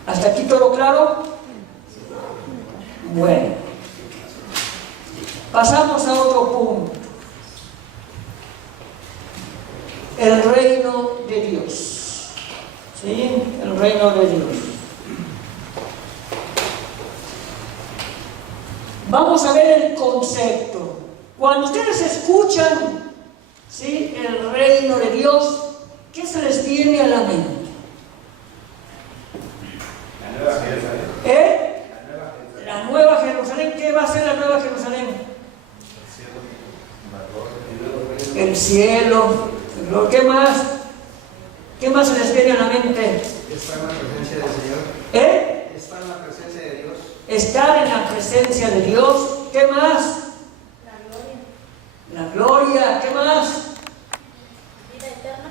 ¿hasta aquí todo claro? Bueno, pasamos a otro punto. El reino de Dios. ¿Sí? El reino de Dios. Vamos a ver el concepto. Cuando ustedes escuchan, ¿sí?, el reino de Dios, ¿qué se les viene a la mente? La Nueva Jerusalén. ¿Eh? La Nueva Jerusalén. ¿Qué va a ser la Nueva Jerusalén? El cielo. ¿Qué más? ¿Qué más se les viene a la mente? Estar en la presencia del Señor. ¿Eh? Estar en la presencia de Dios. Estar en la presencia de Dios. ¿Qué más? La gloria. ¿Qué más? Vida eterna.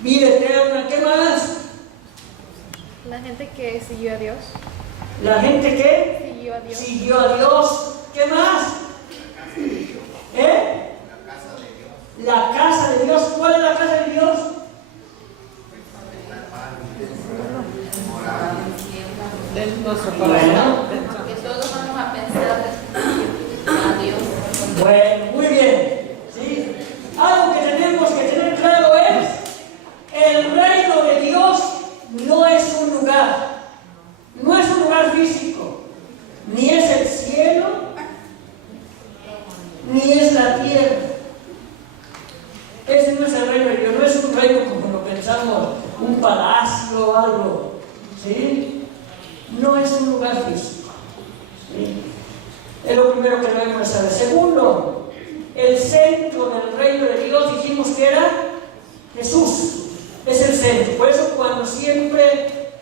Vida eterna. ¿Qué más? La gente que siguió a Dios. La gente que Siguió a Dios. siguió a Dios. ¿Qué más? ¿Eh? La casa de Dios. ¿Cuál es la casa de Dios? Bueno, Que todos vamos a pensar a Dios. bueno, muy bien. ¿Sí? Algo que tenemos que tener claro es: el reino de Dios no es un lugar. No es un lugar físico. Ni es el cielo, ni es la tierra. Ese no es el reino de Dios. No es un reino como lo pensamos, un palacio o algo. ¿Sí? No es un lugar físico. ¿Sí? Es lo primero que debemos saber. Segundo, el centro del reino de Dios, dijimos que era Jesús. Es el centro. Por eso, cuando siempre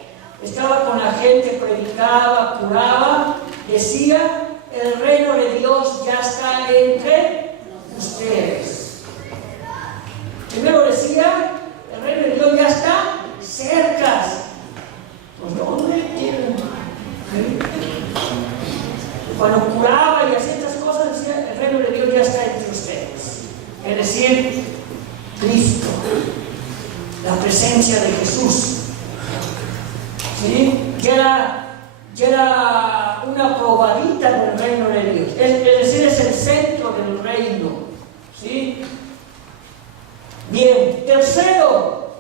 estaba con la gente, predicaba, curaba, decía: el reino de Dios ya está entre ustedes. Primero decía: el reino de Dios ya está cerca. Pues ¿dónde quieren? ¿Sí? Cuando curaba y hacía estas cosas, decía: el reino de Dios ya está entre ustedes. Es decir, Cristo, la presencia de Jesús. ¿Sí? Ya era una probadita del reino de Dios. Es decir, es el centro del reino. ¿Sí? Bien, tercero,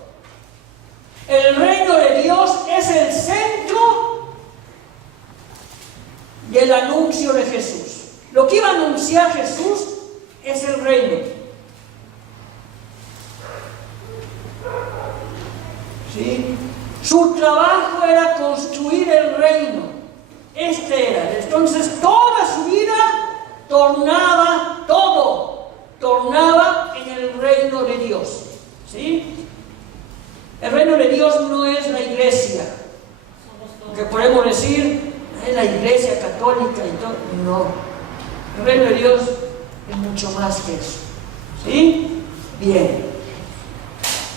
el reino de Dios es el centro del anuncio de Jesús. Lo que iba a anunciar Jesús es el reino. ¿Sí? Su trabajo era construir el reino. Este era. Entonces toda su vida tornaba en el reino de Dios. ¿Sí? El reino de Dios no es es la Iglesia Católica y todo. No. El reino de Dios es mucho más que eso. ¿Sí? Bien.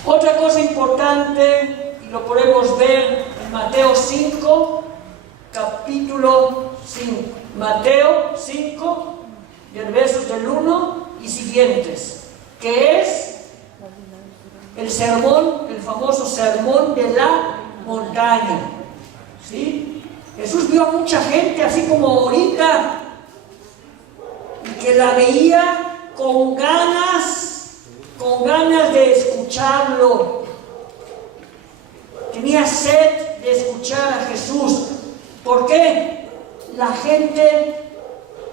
Otra cosa importante, y lo podemos ver en Mateo 5, capítulo 5. Mateo 5, y el versos del 1 y siguientes, que es el sermón, el famoso sermón de la montaña. ¿Sí? Jesús vio a mucha gente, así como ahorita, y que la veía con ganas de escucharlo. Tenía sed de escuchar a Jesús. ¿Por qué? La gente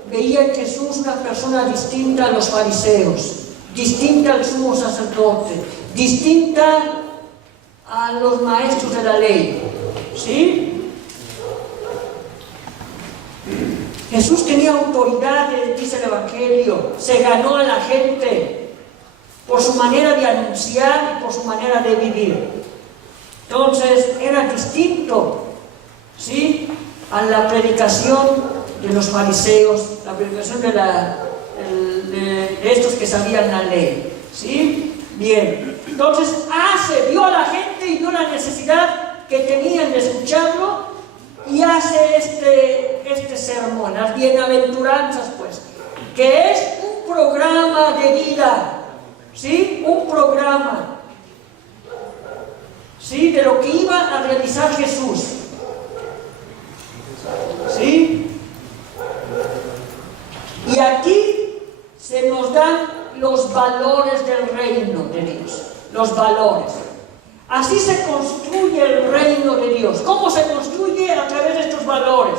veía en Jesús una persona distinta a los fariseos, distinta al sumo sacerdote, distinta a los maestros de la ley. ¿Sí? Jesús tenía autoridad, dice el Evangelio, se ganó a la gente por su manera de anunciar y por su manera de vivir. Entonces era distinto, ¿sí?, a la predicación de los fariseos, la predicación de estos que sabían la ley. ¿Sí? Bien. Entonces vio a la gente y vio la necesidad que tenían de escucharlo y hace este sermón, las bienaventuranzas, pues, que es un programa de vida. ¿Sí? Un programa. ¿Sí? De lo que iba a realizar Jesús. ¿Sí? Y aquí se nos dan los valores del reino de Dios. Los valores. Así se construye el reino de Dios. ¿Cómo se construye? A través de estos valores.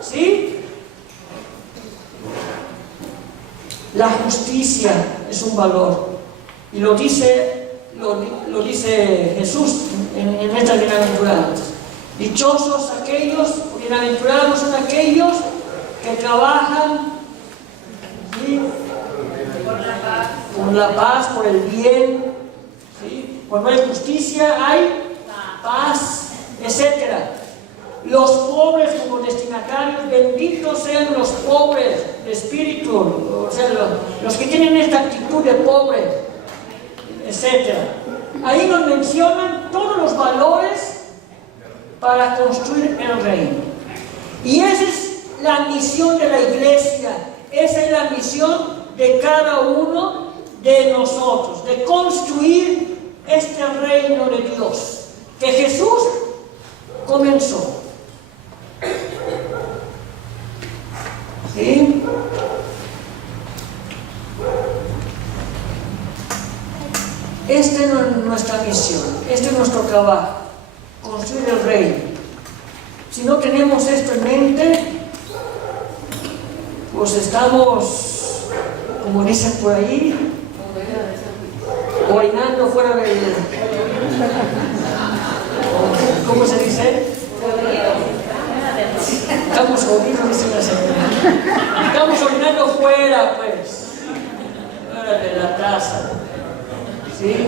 ¿Sí? La justicia es un valor. Y lo dice Jesús en estas bienaventuranzas. Dichosos aquellos, bienaventurados son aquellos que trabajan, ¿sí?, por la paz, por el bien. ¿Sí? Cuando hay justicia hay paz, etc. Los pobres como destinatarios, benditos sean los pobres de espíritu, o sea, los que tienen esta actitud de pobres, etc. Ahí nos mencionan todos los valores para construir el reino. Y esa es la misión de la iglesia, esa es la misión de cada uno de nosotros, de construir este reino de Dios que Jesús comenzó. ¿Sí? Esta es nuestra misión, este es nuestro trabajo, construir el reino. Si no tenemos esto en mente, pues estamos, como dicen por ahí, orinando fuera del... ¿Cómo se dice? Estamos jodidos, dice la señora. Estamos orinando fuera, pues, fuera de la taza. ¿Sí?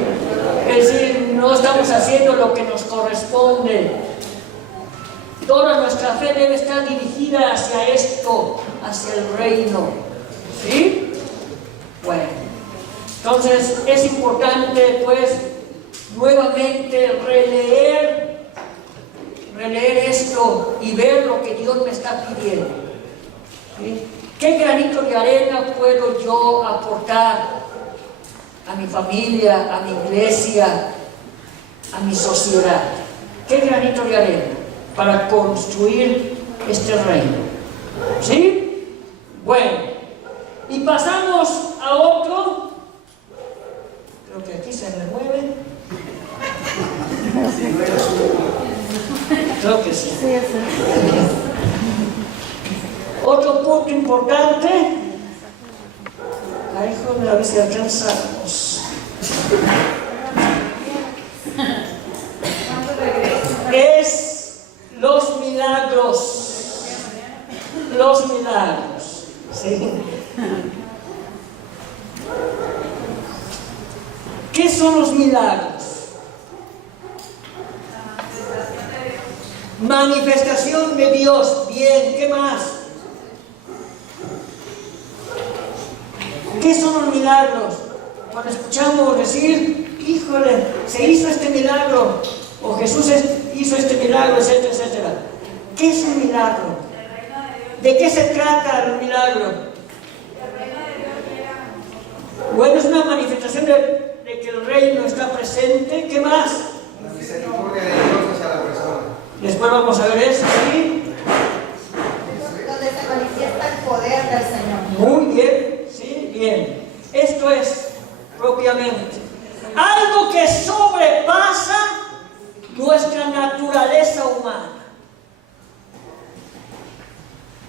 Es decir, no estamos haciendo lo que nos corresponde. Toda nuestra fe debe estar dirigida hacia esto, hacia el reino. ¿Sí? Bueno, entonces es importante, pues, nuevamente releer esto y ver lo que Dios me está pidiendo. ¿Sí? ¿Qué granito de arena puedo yo aportar a mi familia, a mi iglesia, a mi sociedad? ¿Qué granito de arena para construir este reino? ¿Sí? Bueno, y pasamos a otro. Creo que aquí se me mueve. Creo que sí. Otro punto importante. Ay, joder, a ver si alcanzamos. Es los milagros. Los milagros. ¿Sí? ¿Qué son los milagros? Manifestación de Dios. Bien, ¿qué más? ¿Qué son los milagros? Cuando escuchamos decir, híjole, se hizo este milagro, o Jesús hizo este milagro, etcétera, etcétera. ¿Qué es un milagro? ¿De qué se trata el milagro? Bueno, es una manifestación de que el reino está presente. ¿Qué más? La misericordia de Dios hacia la persona. Después vamos a ver eso, ¿sí? Donde se manifiesta el poder del Señor. Muy bien, sí, bien. Esto es propiamente algo que sobrepasa nuestra naturaleza humana.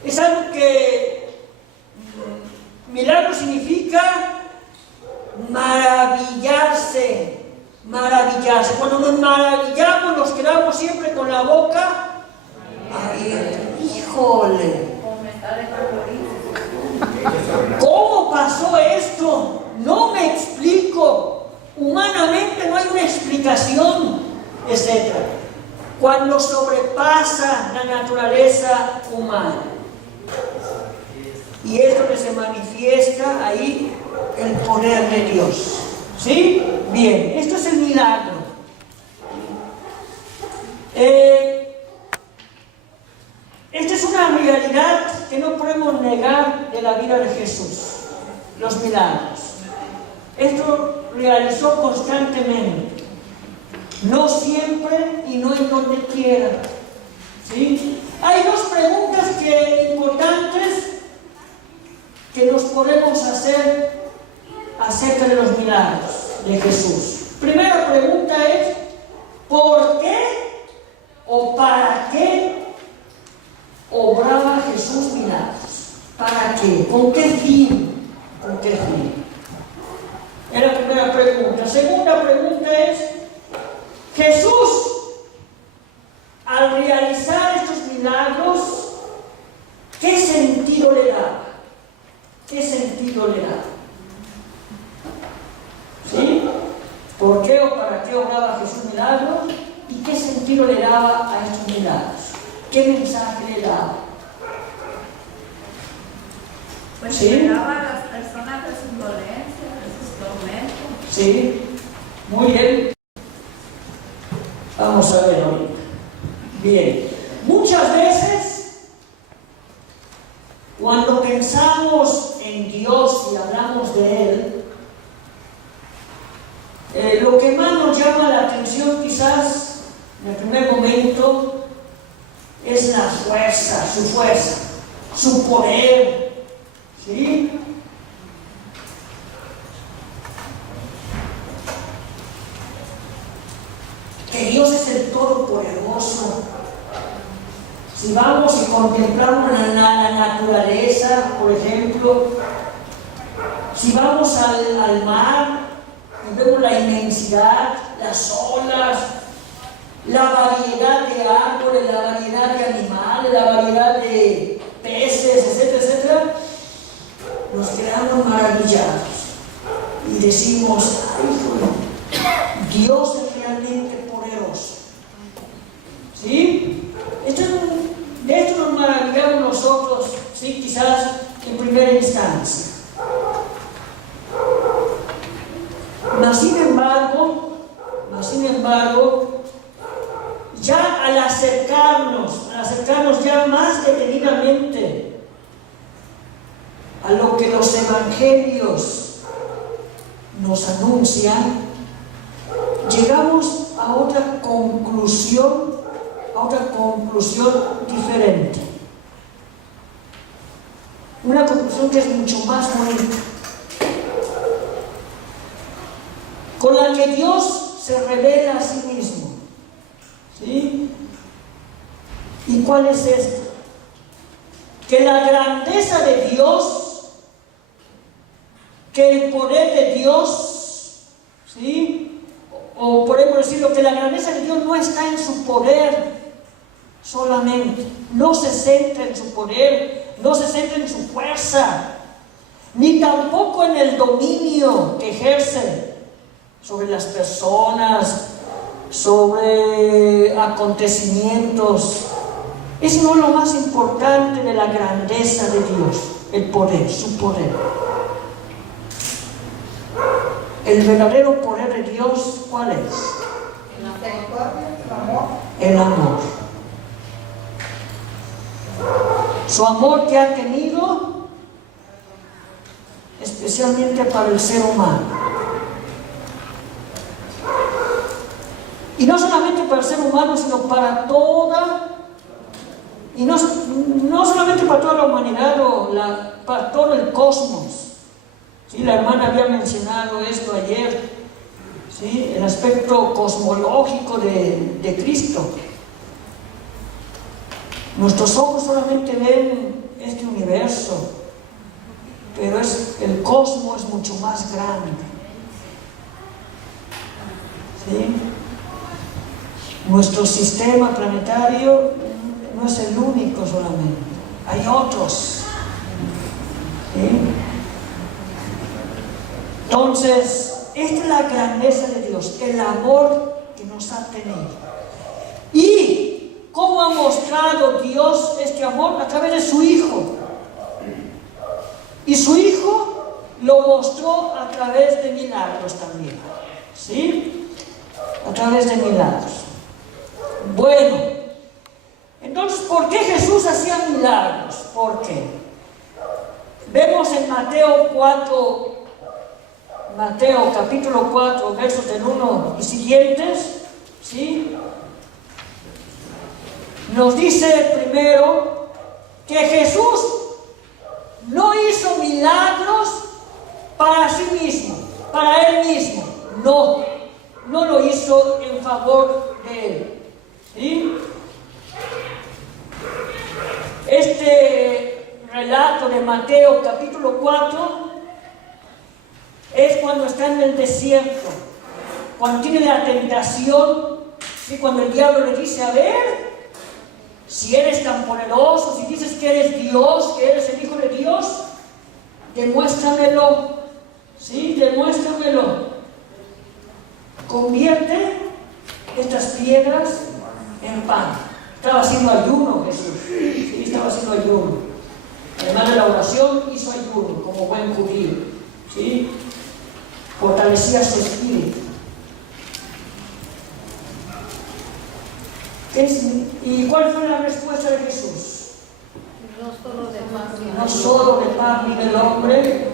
Es algo que milagro significa maravillarse, maravillarse. Cuando nos maravillamos nos quedamos siempre con la boca abierta. Híjole, ¿cómo pasó esto? No me explico. Humanamente no hay una explicación, etc. Cuando sobrepasa la naturaleza humana. Y es donde se manifiesta ahí el poder de Dios. ¿Sí? Bien, esto es el milagro. Esta es una realidad que no podemos negar de la vida de Jesús. Los milagros. Esto realizó constantemente. No siempre y no en donde quiera. ¿Sí? Hay dos preguntas importantes que nos podemos hacer acerca de los milagros de Jesús. Primera pregunta es, ¿por qué o para qué obraba Jesús milagros? ¿Para qué? ¿Con qué fin? ¿Con qué fin? Es la primera pregunta. Segunda pregunta es, Jesús, al realizar estos milagros, ¿qué sentido le daba? ¿Qué sentido le daba? ¿Sí? ¿Por qué o para qué obraba Jesús milagros? ¿Y qué sentido le daba a estos milagros? ¿Qué mensaje le daba? Pues ¿sí? liberaba a las personas de sus dolencias, de sus tormentos. Sí, muy bien. Vamos a ver ahorita. Bien, muchas veces cuando pensamos en Dios y hablamos de Él, lo que más nos llama la atención quizás en el primer momento es la fuerza, su poder, ¿sí? Que Dios es el Todopoderoso. Si vamos y contemplamos la naturaleza, por ejemplo, si vamos al mar y vemos la inmensidad, las olas, la variedad de árboles, la variedad de animales, la variedad de peces, etcétera, etcétera, nos quedamos maravillados y decimos, ay, Dios es realmente poderoso. ¿Sí? De esto nos maravillamos nosotros, ¿sí? Quizás en primera instancia. Mas sin embargo, ya al acercarnos ya más detenidamente a lo que los evangelios nos anuncian, llegamos a otra conclusión diferente. Una conclusión que es mucho más bonita, con la que Dios se revela a sí mismo. ¿Sí? ¿Y cuál es esta? Que la grandeza de Dios, que el poder de Dios, ¿sí? O podemos decirlo, que la grandeza de Dios no está en su poder solamente, no se centra en su poder, no se centra en su fuerza, ni tampoco en el dominio que ejerce sobre las personas, sobre acontecimientos, Eso no es lo más importante de la grandeza de Dios, el poder, su poder. El verdadero poder de Dios, ¿cuál es? La misericordia, su amor. El amor. Su amor que ha tenido especialmente para el ser humano. Y no solamente para el ser humano, sino para toda, y no solamente para toda la humanidad, para todo el cosmos. ¿Sí? La hermana había mencionado esto ayer, ¿sí? El aspecto cosmológico de Cristo. Nuestros ojos solamente ven este universo, pero el cosmos es mucho más grande. ¿Sí? Nuestro sistema planetario no es el único solamente, hay otros. ¿Sí? Entonces, esta es la grandeza de Dios, el amor que nos ha tenido. Y cómo ha mostrado Dios este amor a través de su Hijo. Y su Hijo lo mostró a través de milagros también. ¿Sí? A través de milagros. Bueno, entonces, ¿por qué Jesús hacía milagros? ¿Por qué? Vemos en Mateo capítulo 4, versos del 1 y siguientes, ¿sí? Nos dice primero que Jesús no hizo milagros para sí mismo, para Él mismo. No lo hizo en favor de Él. ¿Sí? Este relato de Mateo capítulo 4 es cuando está en el desierto, cuando tiene la tentación, ¿sí? Cuando el diablo le dice, a ver, si eres tan poderoso, si dices que eres Dios, que eres el Hijo de Dios, demuéstramelo, ¿sí? Demuéstramelo. Convierte estas piedras en pan. Estaba haciendo ayuno Jesús, ¿sí? Estaba haciendo ayuno. Además de la oración, hizo ayuno como buen judío, ¿sí? Fortalecía su espíritu. ¿Y cuál fue la respuesta de Jesús? No solo de pan vive el hombre,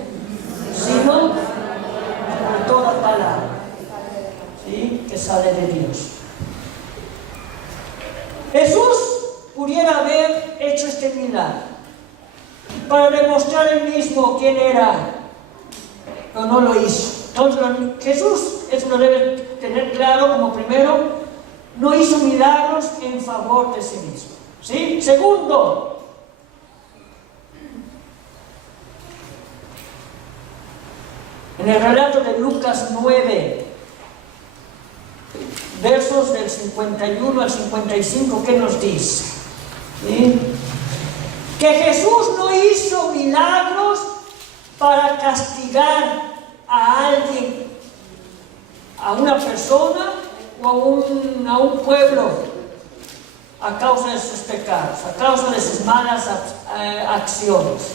sino de toda palabra, ¿sí? Que sale de Dios. Jesús pudiera haber hecho este milagro para demostrar él mismo quién era, pero no lo hizo. Entonces Jesús, eso lo debe tener claro como primero, no hizo milagros en favor de sí mismo. ¿Sí? Segundo, en el relato de Lucas 9, versos del 51 al 55, ¿qué nos dice? ¿Sí? Que Jesús no hizo milagros para castigar a alguien, a una persona o a un pueblo a causa de sus pecados, a causa de sus malas acciones.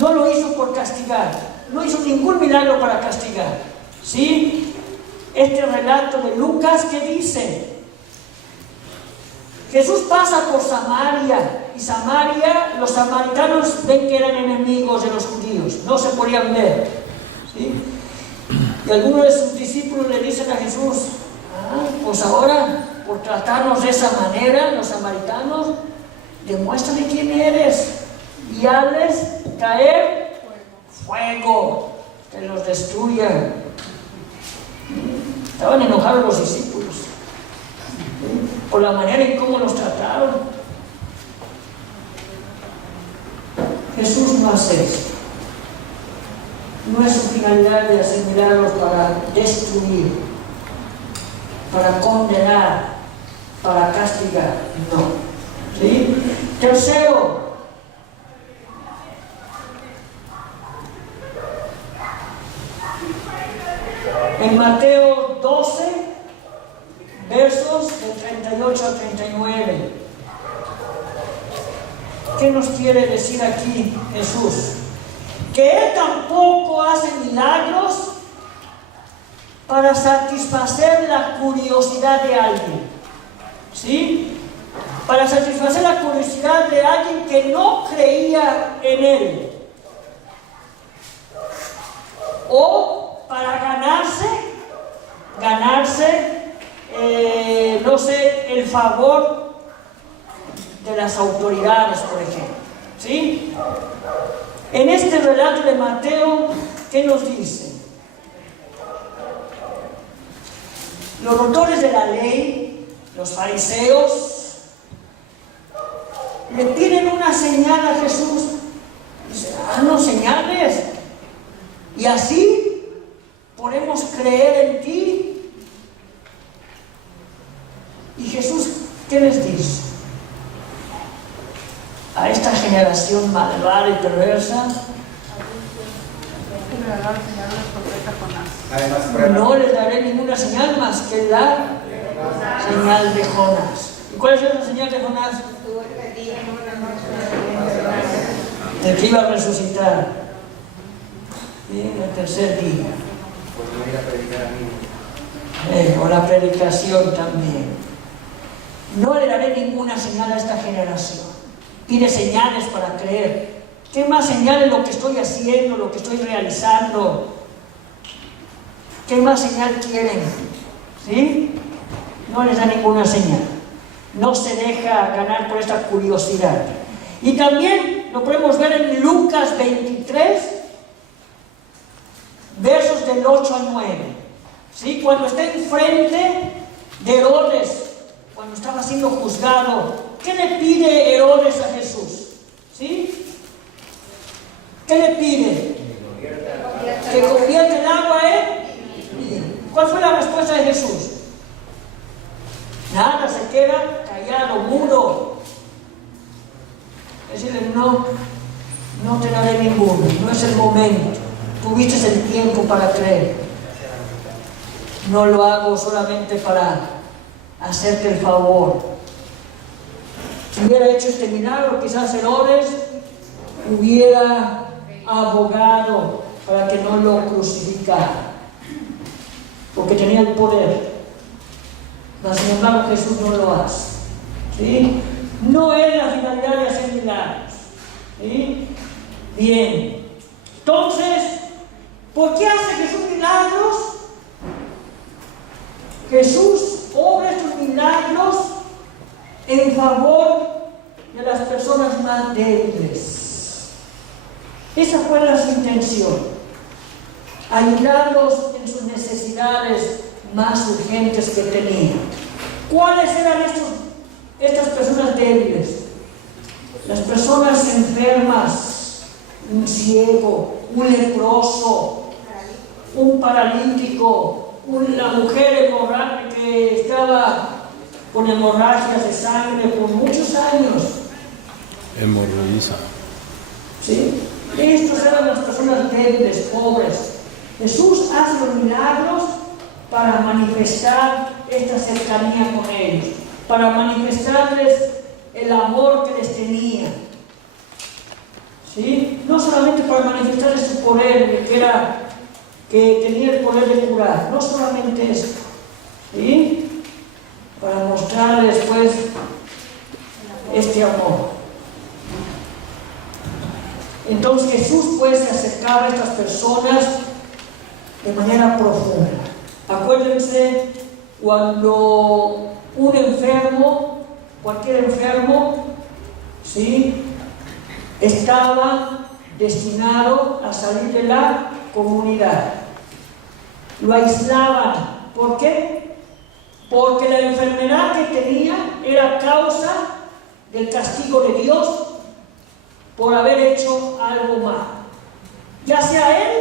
No lo hizo por castigar, no hizo ningún milagro para castigar. ¿Sí? Este relato de Lucas, ¿qué dice? Jesús pasa por Samaria, y Samaria, los samaritanos ven que eran enemigos de los judíos, no se podían ver. ¿Sí? Y algunos de sus discípulos le dicen a Jesús, pues ahora, por tratarnos de esa manera, los samaritanos, demuéstrale quién eres y hazles caer fuego, que los destruya. Estaban enojados los discípulos, ¿sí? Por la manera en cómo los trataron. Jesús no hace eso. No es su finalidad de hacer milagros para destruir, para condenar, para castigar. No. ¿Sí? Tercero, en Mateo 12, versos de 38 a 39, ¿Qué nos quiere decir aquí Jesús? Que Él tampoco hace milagros para satisfacer la curiosidad de alguien. ¿Sí? Para satisfacer la curiosidad de alguien que no creía en Él. O para ganarse, no sé, el favor de las autoridades, por ejemplo. ¿Sí? En este relato de Mateo, ¿qué nos dice? Los doctores de la ley, los fariseos, le piden una señal a Jesús. Dice, haznos señales. Y así podemos creer en ti. Y Jesús, ¿qué les dice? A esta generación malvada y perversa, no les daré ninguna señal más que la señal de Jonás. ¿Y cuál es la señal de Jonás? De que iba a resucitar en el tercer día. O la predicación también. No le daré ninguna señal a esta generación. Pide señales para creer. ¿Qué más señales lo que estoy haciendo, lo que estoy realizando? ¿Qué más señal quieren? ¿Sí? No les da ninguna señal. No se deja ganar por esta curiosidad. Y también lo podemos ver en Lucas 23, versos del 8 al 9. ¿Sí? Cuando está enfrente de Herodes, cuando estaba siendo juzgado, ¿qué le pide Herodes a Jesús? ¿Sí? ¿Qué le pide? Que convierta el agua en vino. ¿Cuál fue la respuesta de Jesús? Nada, se queda callado, mudo. Decirle, no te daré ninguno, no es el momento. Tuviste el tiempo para creer. No lo hago solamente para hacerte el favor. Si hubiera hecho este milagro, quizás Herodes hubiera abogado para que no lo crucificara, porque tenía el poder. Mas sin embargo Jesús no lo hace. ¿Sí? No es la finalidad de hacer milagros. ¿Sí? Bien. Entonces, ¿por qué hace Jesús milagros? Jesús obra estos milagros en favor de las personas más débiles. Esa fue su intención. Ayudarlos en sus necesidades más urgentes que tenían. ¿Cuáles eran estas personas débiles? Las personas enfermas, un ciego, un leproso, un paralítico, una mujer que estaba con hemorragias de sangre por muchos años. Hemorroísa. ¿Sí? Estos eran las personas débiles, pobres. Jesús hace los milagros para manifestar esta cercanía con ellos, para manifestarles el amor que les tenía. ¿Sí? No solamente para manifestarles su poder, que tenía el poder de curar, no solamente eso. ¿Sí? Para mostrarles pues este amor. Entonces Jesús pues se acercaba a estas personas de manera profunda. Acuérdense cuando un enfermo, cualquier enfermo, ¿sí?, estaba destinado a salir de la comunidad. Lo aislaban. ¿Por qué? Porque la enfermedad que tenía era causa del castigo de Dios por haber hecho algo mal, ya sea él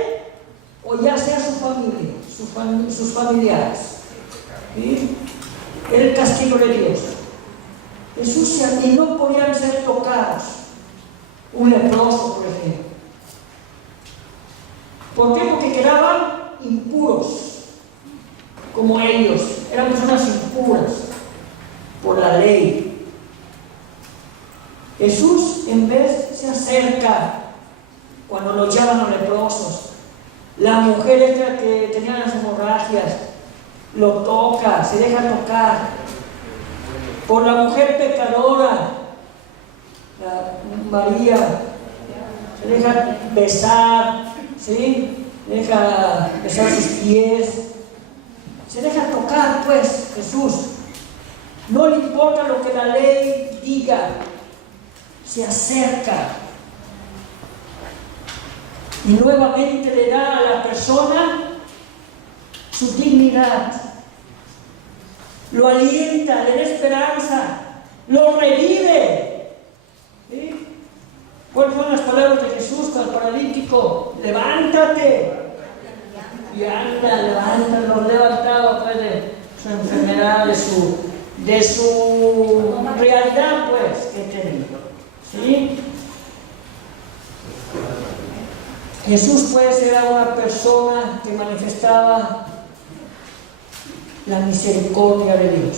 o ya sea su familia, sus familiares. ¿Sí? Era el castigo de Dios. Jesús y no podían ser tocados. Un leproso, por ejemplo. ¿Por qué? Porque quedaban impuros, como ellos. Eran personas impuras por la ley. Jesús, en en vez se acerca cuando lo llaman los leprosos. La mujer esta que tenía las hemorragias lo toca, se deja tocar. Por la mujer pecadora, María, se deja besar, ¿sí? Deja besar sus pies, se deja tocar, pues, Jesús. No le importa lo que la ley diga, se acerca. Y nuevamente le da a la persona su dignidad. Lo alienta, le da esperanza, lo revive. ¿Sí? ¿Cuáles fueron las palabras de Jesús al paralítico? Levántate. Y anda, levanta, lo levantaba pues, de su enfermedad, de su realidad pues que tenía. ¿Sí? Jesús pues era una persona que manifestaba la misericordia de Dios.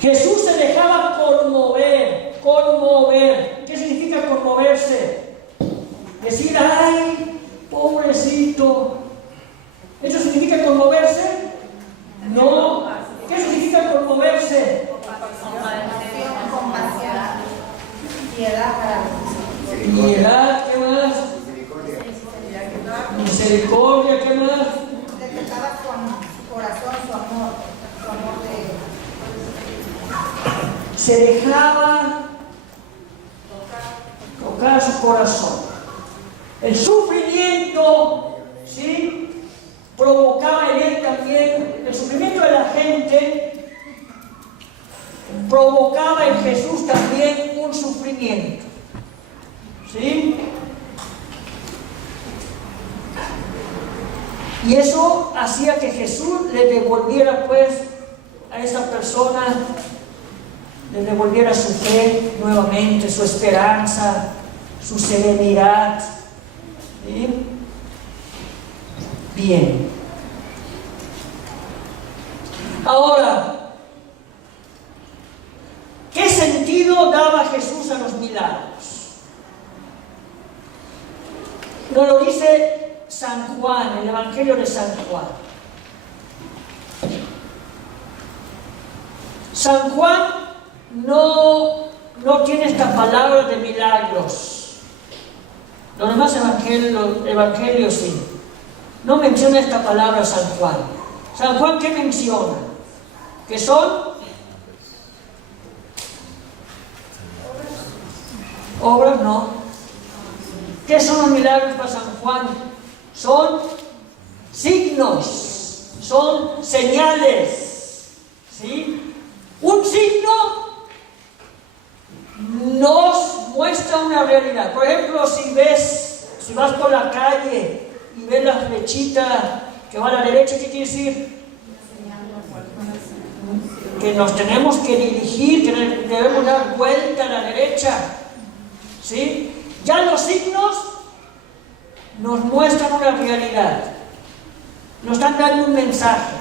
Jesús se dejaba conmover. ¿Qué significa conmoverse? Decir, ay, pobrecito. ¿Eso significa conmoverse? No. ¿Qué significa conmoverse? Compasión, piedad para Piedad, ¿qué más? Misericordia, ¿qué más? detectaba su corazón, su amor de Se dejaba tocar su corazón. El sufrimiento, ¿sí? Provocaba en él también, el sufrimiento de la gente provocaba en Jesús también un sufrimiento. ¿Sí? Y eso hacía que Jesús le devolviera pues a esa persona, le devolviera su fe nuevamente, su esperanza, su serenidad. ¿Sí? Bien. Ahora, ¿qué sentido daba Jesús a los milagros? Nos lo dice San Juan, el Evangelio de San Juan. San Juan no tiene esta palabra de milagros. Los demás evangelios sí. No menciona esta palabra San Juan. San Juan, ¿qué menciona? ¿Qué son? Obras, no. ¿Qué son los milagros para San Juan? Son signos, son señales. ¿Sí? Un signo nos muestra una realidad. Por ejemplo, si vas por la calle y ves la flechita que va a la derecha, ¿qué quiere decir? Que nos tenemos que dirigir, que debemos dar vuelta a la derecha. ¿Sí? Ya los signos nos muestran una realidad, nos están dando un mensaje.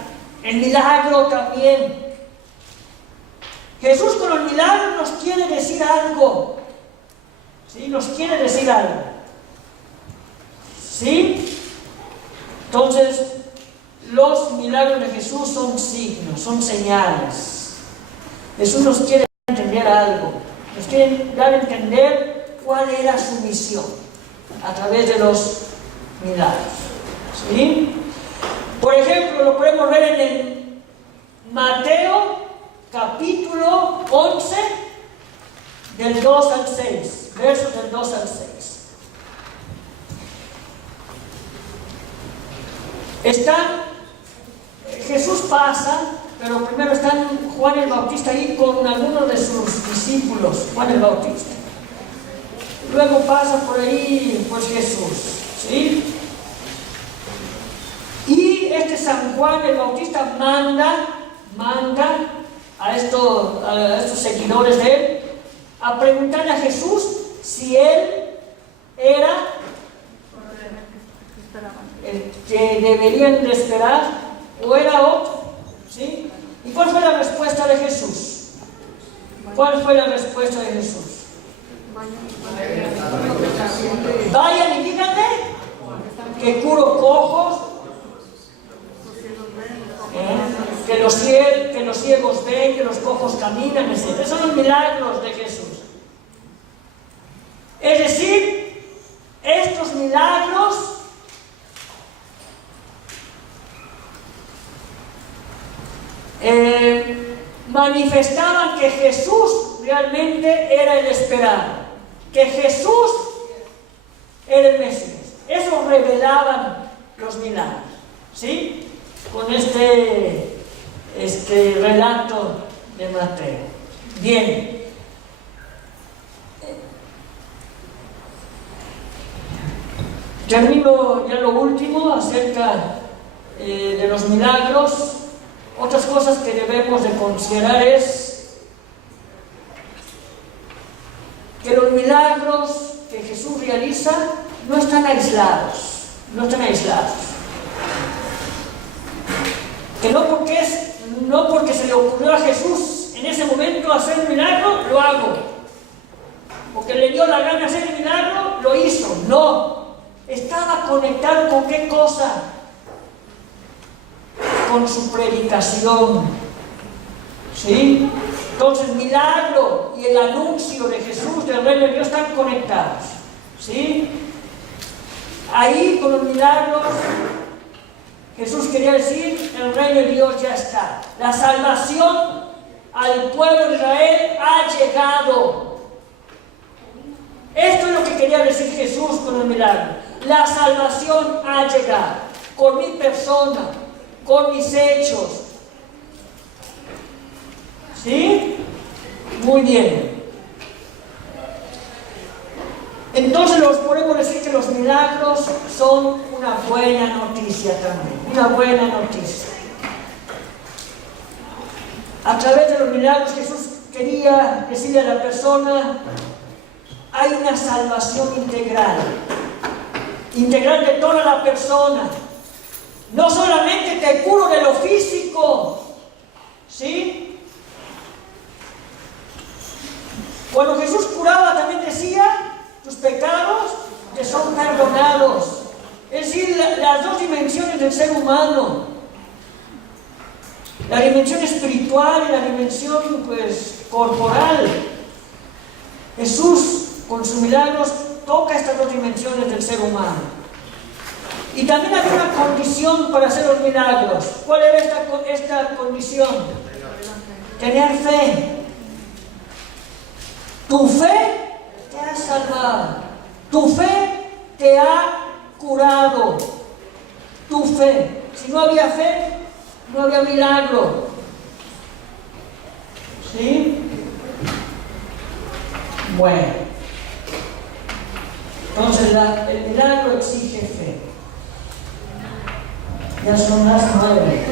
El milagro también. Jesús con los milagros nos quiere decir algo. ¿Sí? Nos quiere decir algo. ¿Sí? Entonces, los milagros de Jesús son signos, son señales. Jesús nos quiere entender algo, nos quiere dar a entender cuál era su misión a través de los milagros. ¿Sí? Por ejemplo, lo podemos ver en el Mateo capítulo 11 del 2 al 6, versos del 2 al 6. Jesús pasa, pero primero están Juan el Bautista ahí con algunos de sus discípulos, Juan el Bautista. Luego pasa por ahí pues Jesús, ¿sí? Y San Juan el Bautista manda a estos seguidores de él a preguntarle a Jesús si él era el que deberían de esperar o era otro. ¿Sí? ¿Y cuál fue la respuesta de Jesús? ¿Cuál fue la respuesta de Jesús? Vayan y díganle que curo cojos, que los ciegos ven, que los cojos caminan, etc. Esos son los milagros de Jesús. Es decir, estos milagros manifestaban que Jesús realmente era el esperado, que Jesús era el Mesías. Eso revelaban los milagros, ¿sí? Con este relato de Mateo. Bien. Termino ya lo último acerca de los milagros. Otras cosas que debemos de considerar es que los milagros que Jesús realiza no están aislados, que no porque se le ocurrió a Jesús en ese momento hacer un milagro, lo hago, porque le dio la gana hacer el milagro, lo hizo. No, estaba conectado con ¿qué cosa? Con su predicación, ¿sí? Entonces el milagro y el anuncio de Jesús del reino de Dios están conectados, ¿sí? Ahí con los milagros Jesús quería decir, el reino de Dios ya está. La salvación al pueblo de Israel ha llegado. Esto es lo que quería decir Jesús con el milagro. La salvación ha llegado. Con mi persona, con mis hechos. ¿Sí? Muy bien. Entonces podemos decir que los milagros son una buena noticia también. Una buena noticia. A través de los milagros Jesús quería decirle a la persona, hay una salvación integral. Integral de toda la persona. No solamente te curo de lo físico, ¿sí? Cuando Jesús curaba también decía, tus pecados te son perdonados. Es decir, las dos dimensiones del ser humano, la dimensión espiritual y la dimensión corporal. Jesús con sus milagros toca estas dos dimensiones del ser humano. Y también había una condición para hacer los milagros. ¿Cuál era esta condición? Tener fe. Tu fe te ha salvado. Tu fe te ha curado. Tu fe. Si no había fe, no había milagro. ¿Sí? Bueno. Entonces el milagro exige fe. Ya son las 9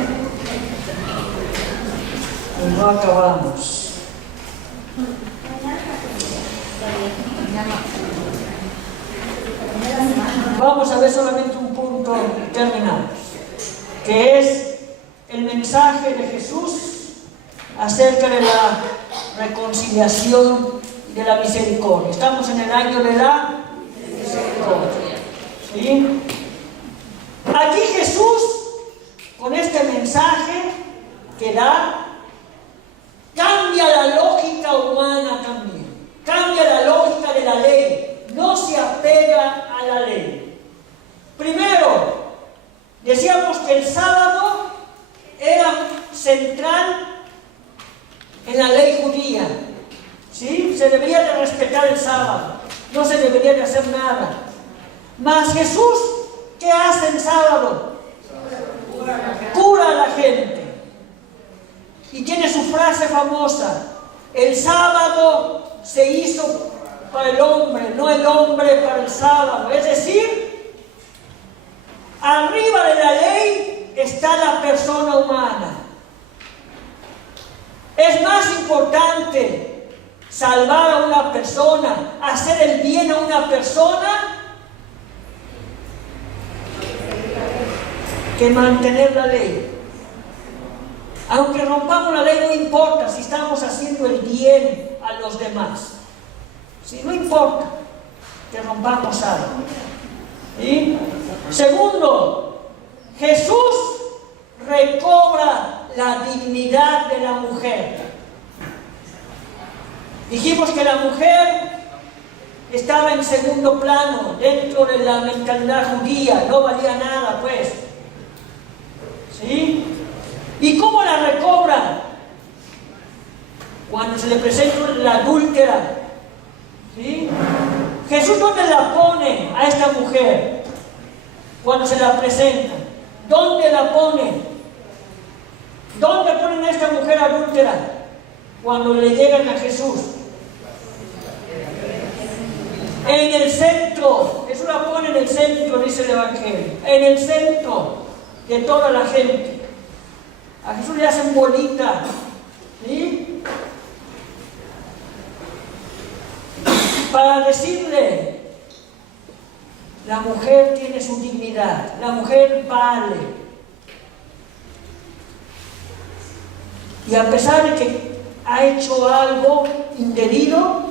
y no acabamos. Vamos a ver solamente un punto y terminamos, que es el mensaje de Jesús acerca de la reconciliación y de la misericordia. Estamos en el año de la misericordia, ¿sí? Aquí Jesús, con este mensaje que da, cambia la lógica humana también, cambia la lógica de la ley, no se apega a la ley. Primero, decíamos que el sábado era central en la ley judía, ¿sí? Se debería de respetar el sábado, no se debería de hacer nada. Mas Jesús, ¿qué hace el sábado? Cura a la gente. Y tiene su frase famosa, el sábado se hizo para el hombre, no el hombre para el sábado. Es decir, arriba de la ley está la persona humana. Es más importante salvar a una persona, hacer el bien a una persona, que mantener la ley. Aunque rompamos la ley, no importa si estamos haciendo el bien a los demás. ¿Sí? No importa que rompamos algo. ¿Sí? Segundo, Jesús recobra la dignidad de la mujer. Dijimos que la mujer estaba en segundo plano dentro de la mentalidad judía, no valía nada, pues. ¿Sí? ¿Y cómo la recobra? Cuando se le presenta la adúltera. ¿Sí? Jesús, ¿dónde la pone a esta mujer? Cuando se la presenta, ¿dónde la pone? ¿Dónde ponen a esta mujer adúltera? Cuando le llegan a Jesús. En el centro. Jesús la pone en el centro, dice el Evangelio. En el centro de toda la gente. A Jesús le hacen bolita. ¿Sí? Para decirle, la mujer tiene su dignidad, la mujer vale. Y a pesar de que ha hecho algo indebido,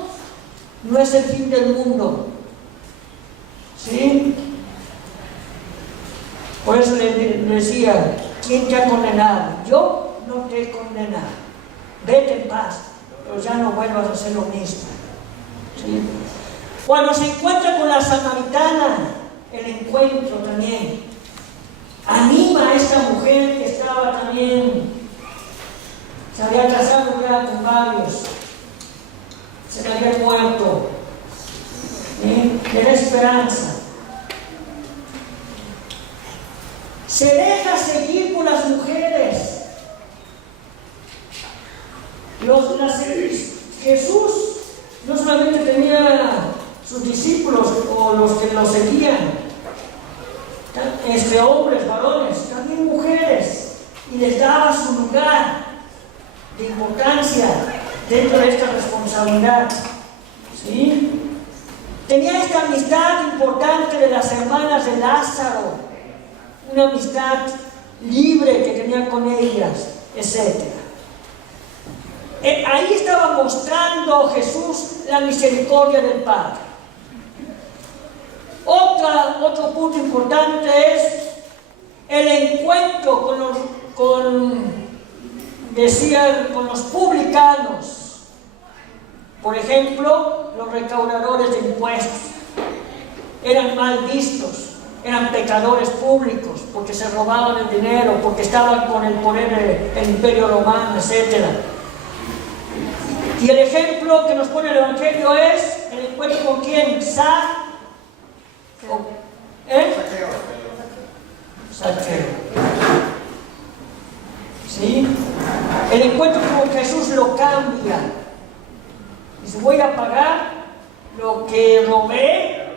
no es el fin del mundo. ¿Sí? Por eso le decía, ¿quién te ha condenado? Yo no te he condenado. Vete en paz, pero ya no vuelvas a hacer lo mismo. ¿Sí? Cuando se encuentra con la samaritana, el encuentro también anima a esta mujer que estaba también, se había casado ya con varios, se le había muerto. ¿Sí? Era esperanza. Se deja seguir por las mujeres. Jesús no solamente tenía sus discípulos o los que lo seguían, hombres, varones, también mujeres, y les daba su lugar de importancia dentro de esta responsabilidad. ¿Sí? Tenía esta amistad importante de las hermanas de Lázaro, una amistad libre que tenía con ellas, etc. Ahí estaba mostrando Jesús la misericordia del Padre. Otro punto importante es el encuentro con los publicanos. Por ejemplo, los recaudadores de impuestos eran mal vistos, eran pecadores públicos porque se robaban el dinero, porque estaban con el poder del Imperio Romano, etc. Y el ejemplo que nos pone el Evangelio es el encuentro con quién. Saqueo. ¿Sí? El encuentro con Jesús lo cambia. Dice, voy a pagar lo que robé,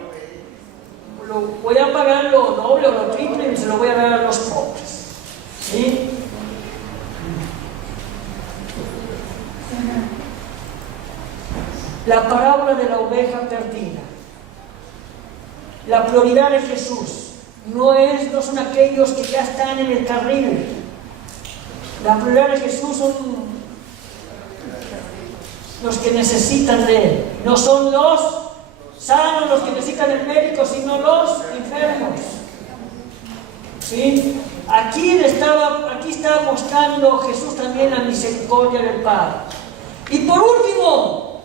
voy a pagar lo doble o lo triple y se lo voy a dar a los pobres. ¿Sí? La parábola de la oveja perdida. La prioridad de Jesús no son aquellos que ya están en el carril. La prioridad de Jesús son los que necesitan de Él. No son los sanos los que necesitan el médico, sino los enfermos. ¿Sí? Aquí está mostrando Jesús también la misericordia del Padre. Y por último,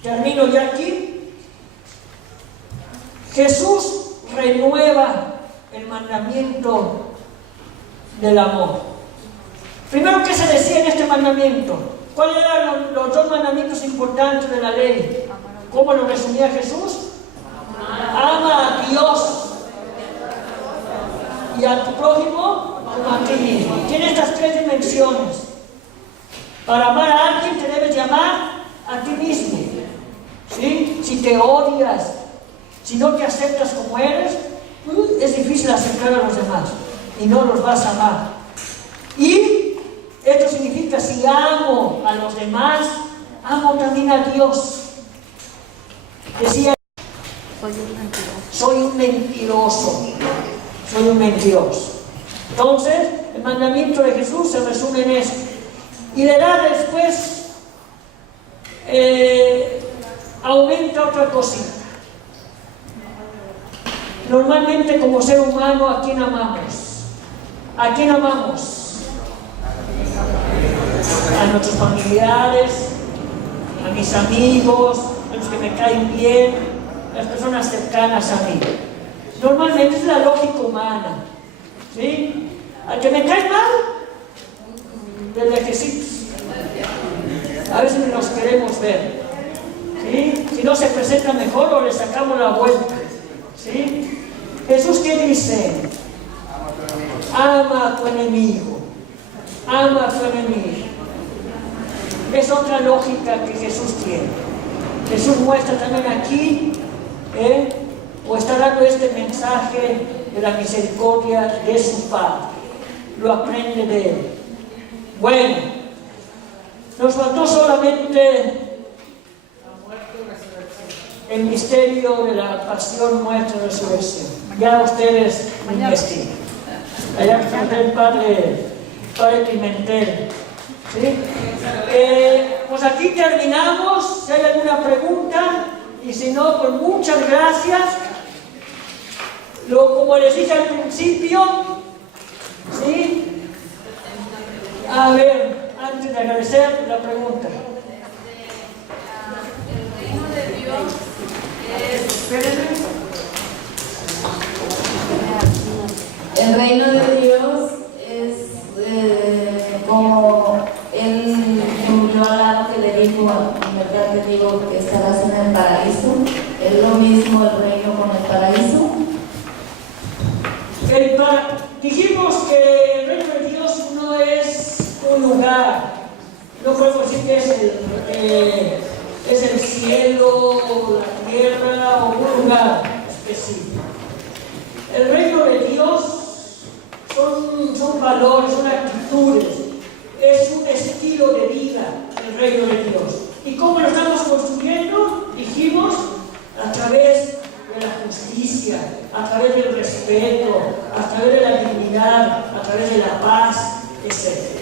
termino ya aquí. Jesús renueva el mandamiento del amor. Primero, ¿qué se decía en este mandamiento? ¿Cuáles eran los dos mandamientos importantes de la ley? ¿Cómo lo resumía Jesús? Ama a Dios y a tu prójimo como a ti mismo. Tiene estas tres dimensiones. Para amar a alguien te debes llamar a ti mismo. ¿Sí? Si te odias, si no te aceptas como eres, es difícil aceptar a los demás y no los vas a amar. Y esto significa, si amo a los demás, amo también a Dios. Decía, soy un mentiroso. Entonces, el mandamiento de Jesús se resume en esto. Y le da después, aumenta otra cosita. Normalmente como ser humano, ¿a quién amamos? ¿A quién amamos? A nuestros familiares, a mis amigos, a los que me caen bien, a las personas cercanas a mí. Normalmente es la lógica humana, ¿sí? Al que me cae mal, de lejecitos. A veces ni nos queremos ver, ¿sí? Si no se presenta mejor o le sacamos la vuelta, ¿sí? Jesús, ¿qué dice? Ama a tu enemigo. Ama a tu enemigo. Es otra lógica que Jesús tiene. Jesús muestra también aquí, o está dando este mensaje de la misericordia de su Padre. Lo aprende de él. Bueno, nos faltó solamente el misterio de la pasión, muerte y resurrección. Ya ustedes investigan. Allá está el Padre Pimentel. ¿Sí? Pues aquí terminamos. Si hay alguna pregunta, y si no, pues muchas gracias. Como les dije al principio, ¿sí? A ver, antes de agradecer la pregunta. El reino de Dios El reino de Dios es como él cumplió al lado que le dijo, en verdad te digo que estarás en el paraíso. Es lo mismo el reino con el paraíso. Dijimos que el reino de Dios no es un lugar, no podemos decir que es el cielo, la tierra o un lugar específico. El reino de Dios son valores, son actitudes, es un estilo de vida el reino de Dios. ¿Y cómo lo estamos construyendo? Dijimos, a través de la justicia, a través del respeto, a través de la dignidad, a través de la paz, etc.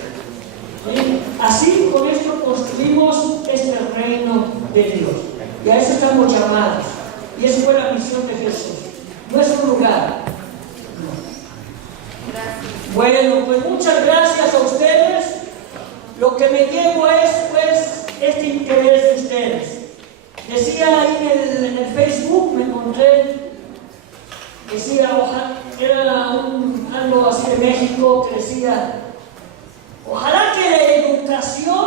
¿Sí? Así, con esto construimos este reino de Dios. Y a eso estamos llamados. Y esa fue la misión de Jesús. No es un lugar. No. Bueno, pues muchas gracias a ustedes. Lo que me llevo es, pues, este interés de ustedes. Decía ahí en el Facebook, me encontré, decía, era algo así de México, que decía, ojalá que la educación,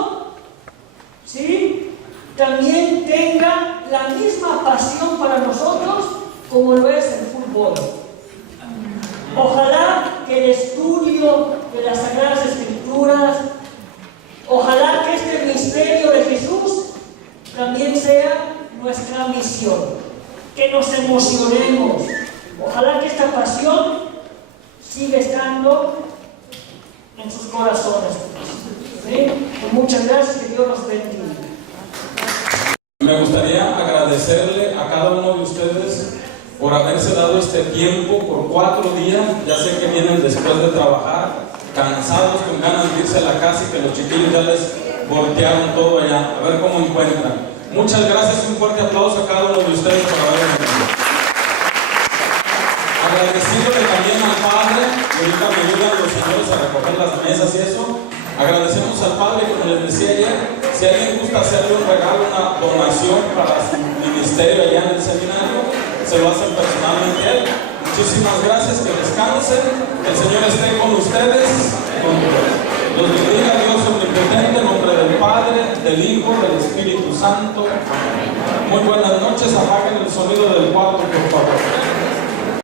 ¿sí?, también tenga la misma pasión para nosotros como lo es el fútbol. Ojalá que el estudio de las Sagradas Escrituras, ojalá que este misterio de Jesús también sea nuestra misión, que nos emocionemos. Ojalá que esta pasión siga estando en sus corazones. ¿Sí? Pues muchas gracias, que Dios los bendiga. Me gustaría agradecerle a cada uno de ustedes por haberse dado este tiempo, por 4 días. Ya sé que vienen después de trabajar, cansados, con ganas de irse a la casa y que los chiquillos ya les voltearon todo allá, a ver cómo encuentran. Muchas gracias, un fuerte aplauso a cada uno de ustedes por haber venido. Agradeciéndole también al Padre, que ahorita me ayudan los señores a recoger las mesas y eso. Agradecemos al Padre, como les decía ayer, si alguien gusta hacerle un regalo, una donación para su ministerio allá en el seminario, se lo hacen personalmente a él. Muchísimas gracias, que descansen, que el Señor esté con ustedes. Los bendiga Dios omnipotente, en nombre del Padre, del Hijo, del Espíritu Santo. Muy buenos